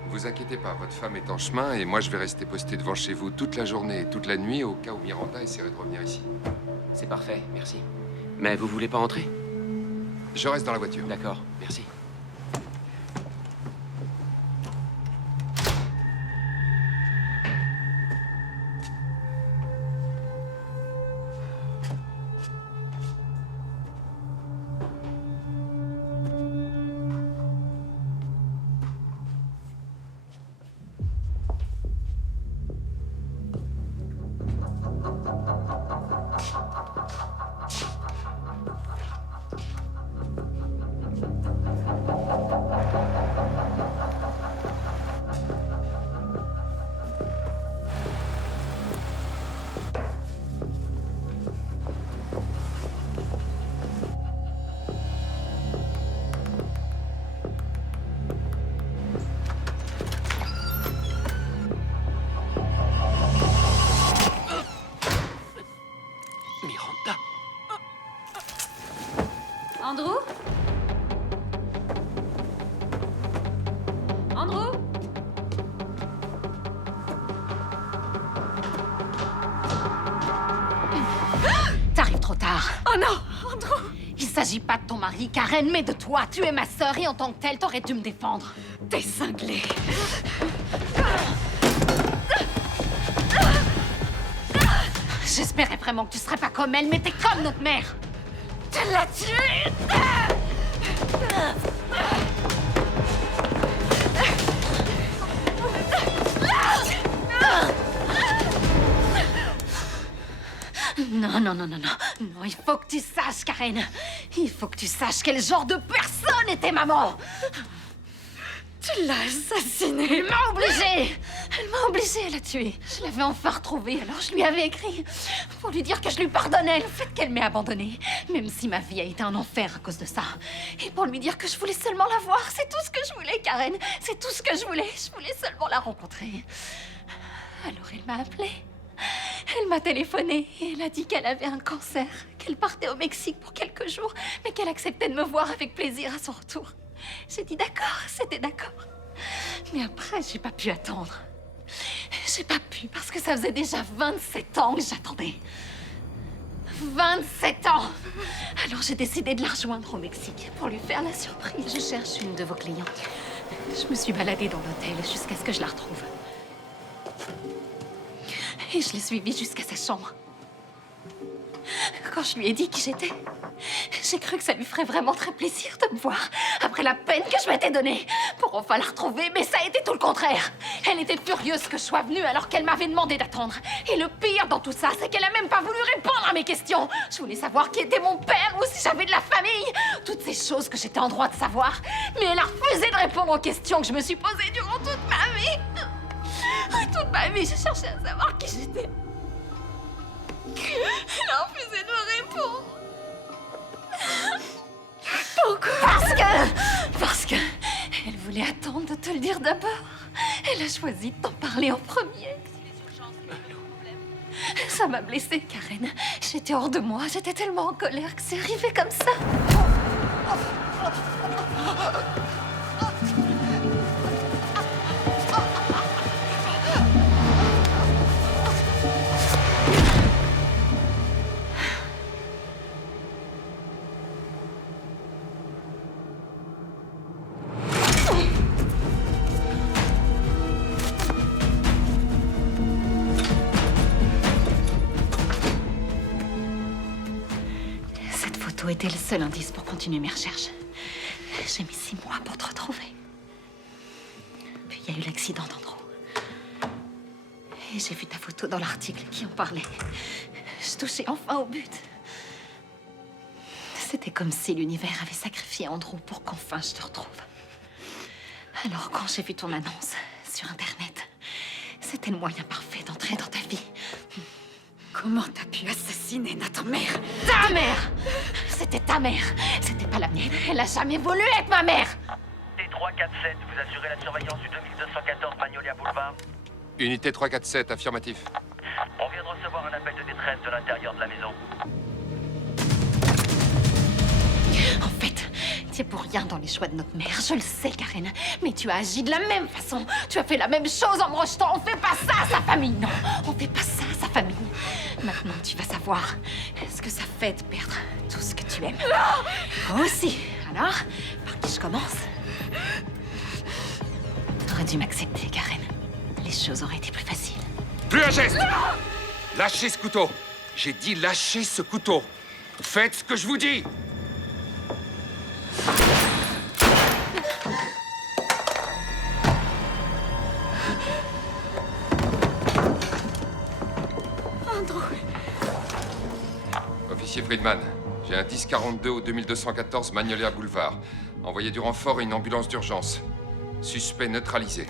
Vous inquiétez pas, votre femme est en chemin et moi je vais rester posté devant chez vous toute la journée et toute la nuit au cas où Miranda essaierait de revenir ici. C'est parfait, merci. Mais vous voulez pas rentrer? Je reste dans la voiture. D'accord, merci. Andrew? Andrew? T'arrives trop tard. Oh non, Andrew! Il s'agit pas de ton mari, Karen, mais de toi. Tu es ma sœur et en tant que telle, t'aurais dû me défendre. T'es cinglé. J'espérais vraiment que tu serais pas comme elle, mais t'es comme notre mère. Tu l'as tué! Non, non, non, non, non. Non, il faut que tu saches, Karen. Il faut que tu saches quel genre de personne était maman. Tu l'as assassinée. Elle m'a obligée. Elle m'a obligée à la tuer. Je l'avais enfin retrouvée, alors je lui avais écrit pour lui dire que je lui pardonnais le fait qu'elle m'ait abandonnée, même si ma vie a été un enfer à cause de ça. Et pour lui dire que je voulais seulement la voir. C'est tout ce que je voulais, Karen. C'est tout ce que je voulais. Je voulais seulement la rencontrer. Alors elle m'a appelée. Elle m'a téléphoné et elle a dit qu'elle avait un cancer, qu'elle partait au Mexique pour quelques jours, mais qu'elle acceptait de me voir avec plaisir à son retour. J'ai dit d'accord, c'était d'accord. Mais après, j'ai pas pu attendre. J'ai pas pu parce que ça faisait déjà 27 ans que j'attendais. 27 ans! Alors j'ai décidé de la rejoindre au Mexique pour lui faire la surprise. Je cherche une de vos clientes. Je me suis baladée dans l'hôtel jusqu'à ce que je la retrouve. Et je l'ai suivie jusqu'à sa chambre. Quand je lui ai dit qui j'étais, j'ai cru que ça lui ferait vraiment très plaisir de me voir après la peine que je m'étais donnée pour enfin la retrouver, mais ça a été tout le contraire. Elle était furieuse que je sois venue alors qu'elle m'avait demandé d'attendre. Et le pire dans tout ça, c'est qu'elle a même pas voulu répondre à mes questions. Je voulais savoir qui était mon père ou si j'avais de la famille. Toutes ces choses que j'étais en droit de savoir. Mais elle a refusé de répondre aux questions que je me suis posées durant toute ma vie. Toute ma vie, j'ai cherché à savoir qui j'étais. Elle a refusé de me répondre. Pourquoi? Parce que elle voulait attendre de te le dire d'abord. Elle a choisi de t'en parler en premier. Ça m'a blessée, Karen. J'étais hors de moi. J'étais tellement en colère que c'est arrivé comme ça. Était le seul indice pour continuer mes recherches. J'ai mis 6 mois pour te retrouver. Puis il y a eu l'accident d'Andrew. Et j'ai vu ta photo dans l'article qui en parlait. Je touchais enfin au but. C'était comme si l'univers avait sacrifié Andrew pour qu'enfin je te retrouve. Alors quand j'ai vu ton annonce sur Internet, c'était le moyen parfait d'entrer dans ta vie. Comment t'as pu assassiner notre mère? Ta mère! C'était ta mère. C'était pas la mienne. Elle a jamais voulu être ma mère. T347, vous assurez la surveillance du 2214 Magnolia Boulevard? Unité 347, affirmatif. On vient de recevoir un appel de détresse de l'intérieur de la maison. En fait, tu es pour rien dans les choix de notre mère, je le sais, Karen. Mais tu as agi de la même façon. Tu as fait la même chose en me rejetant. On fait pas ça à sa famille, non. On fait pas ça à sa famille. Maintenant, tu vas savoir ce que ça fait de perdre tout ce que tu aimes. Moi aussi. Alors, par qui je commence? T'aurais dû m'accepter, Karen. Les choses auraient été plus faciles. Plus un geste! Lâchez ce couteau! J'ai dit lâchez ce couteau! Faites ce que je vous dis! Andrew. Officier Friedman, j'ai un 1042 au 2214 Magnolia Boulevard. Envoyez du renfort et une ambulance d'urgence. Suspect neutralisé.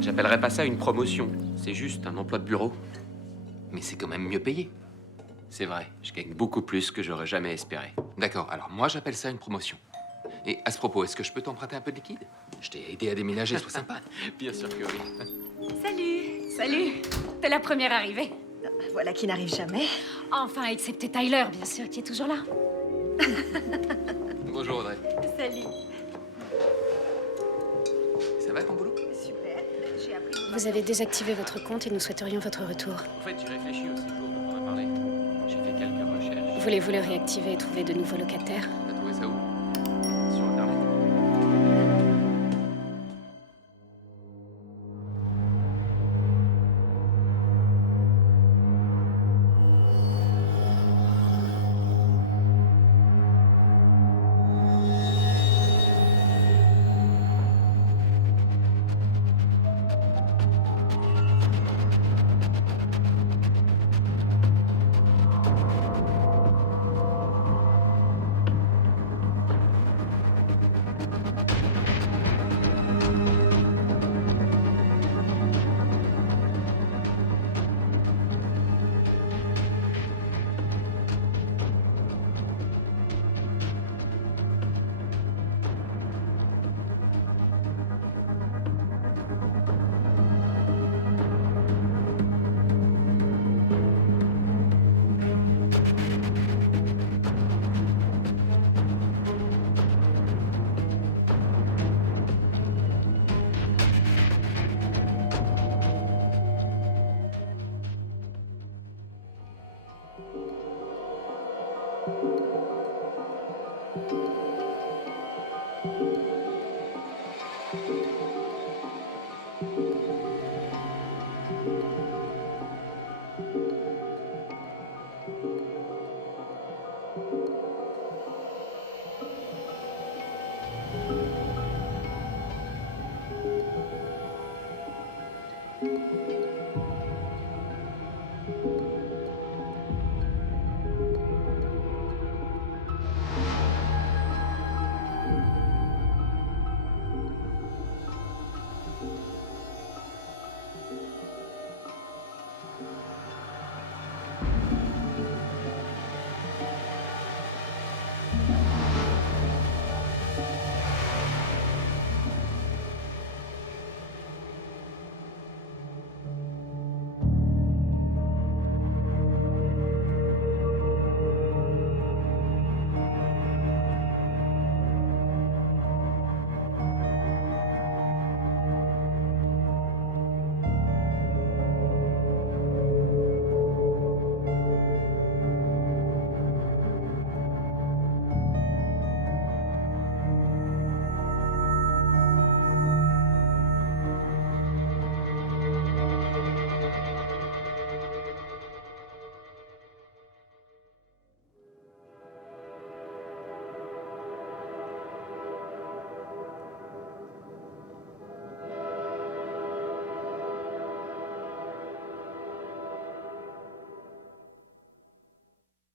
J'appellerais pas ça une promotion. C'est juste un emploi de bureau. Mais c'est quand même mieux payé. C'est vrai, je gagne beaucoup plus que j'aurais jamais espéré. D'accord, alors moi j'appelle ça une promotion. Et à ce propos, est-ce que je peux t'emprunter un peu de liquide? Je t'ai aidé à déménager, sois sympa. Bien sûr que oui. Salut. Salut. T'es la première arrivée. Voilà qui n'arrive jamais. Enfin, excepté Tyler, bien sûr, qui est toujours là. Bonjour Audrey. Salut. Ça va ton boulot? Super. J'ai appris. Vous avez désactivé votre compte et nous souhaiterions votre retour. En fait, j'ai réfléchi au séjour dont on a parlé. J'ai fait quelques recherches. Voulez-vous le réactiver et trouver de nouveaux locataires? T'as trouvé ça où? Sur Internet.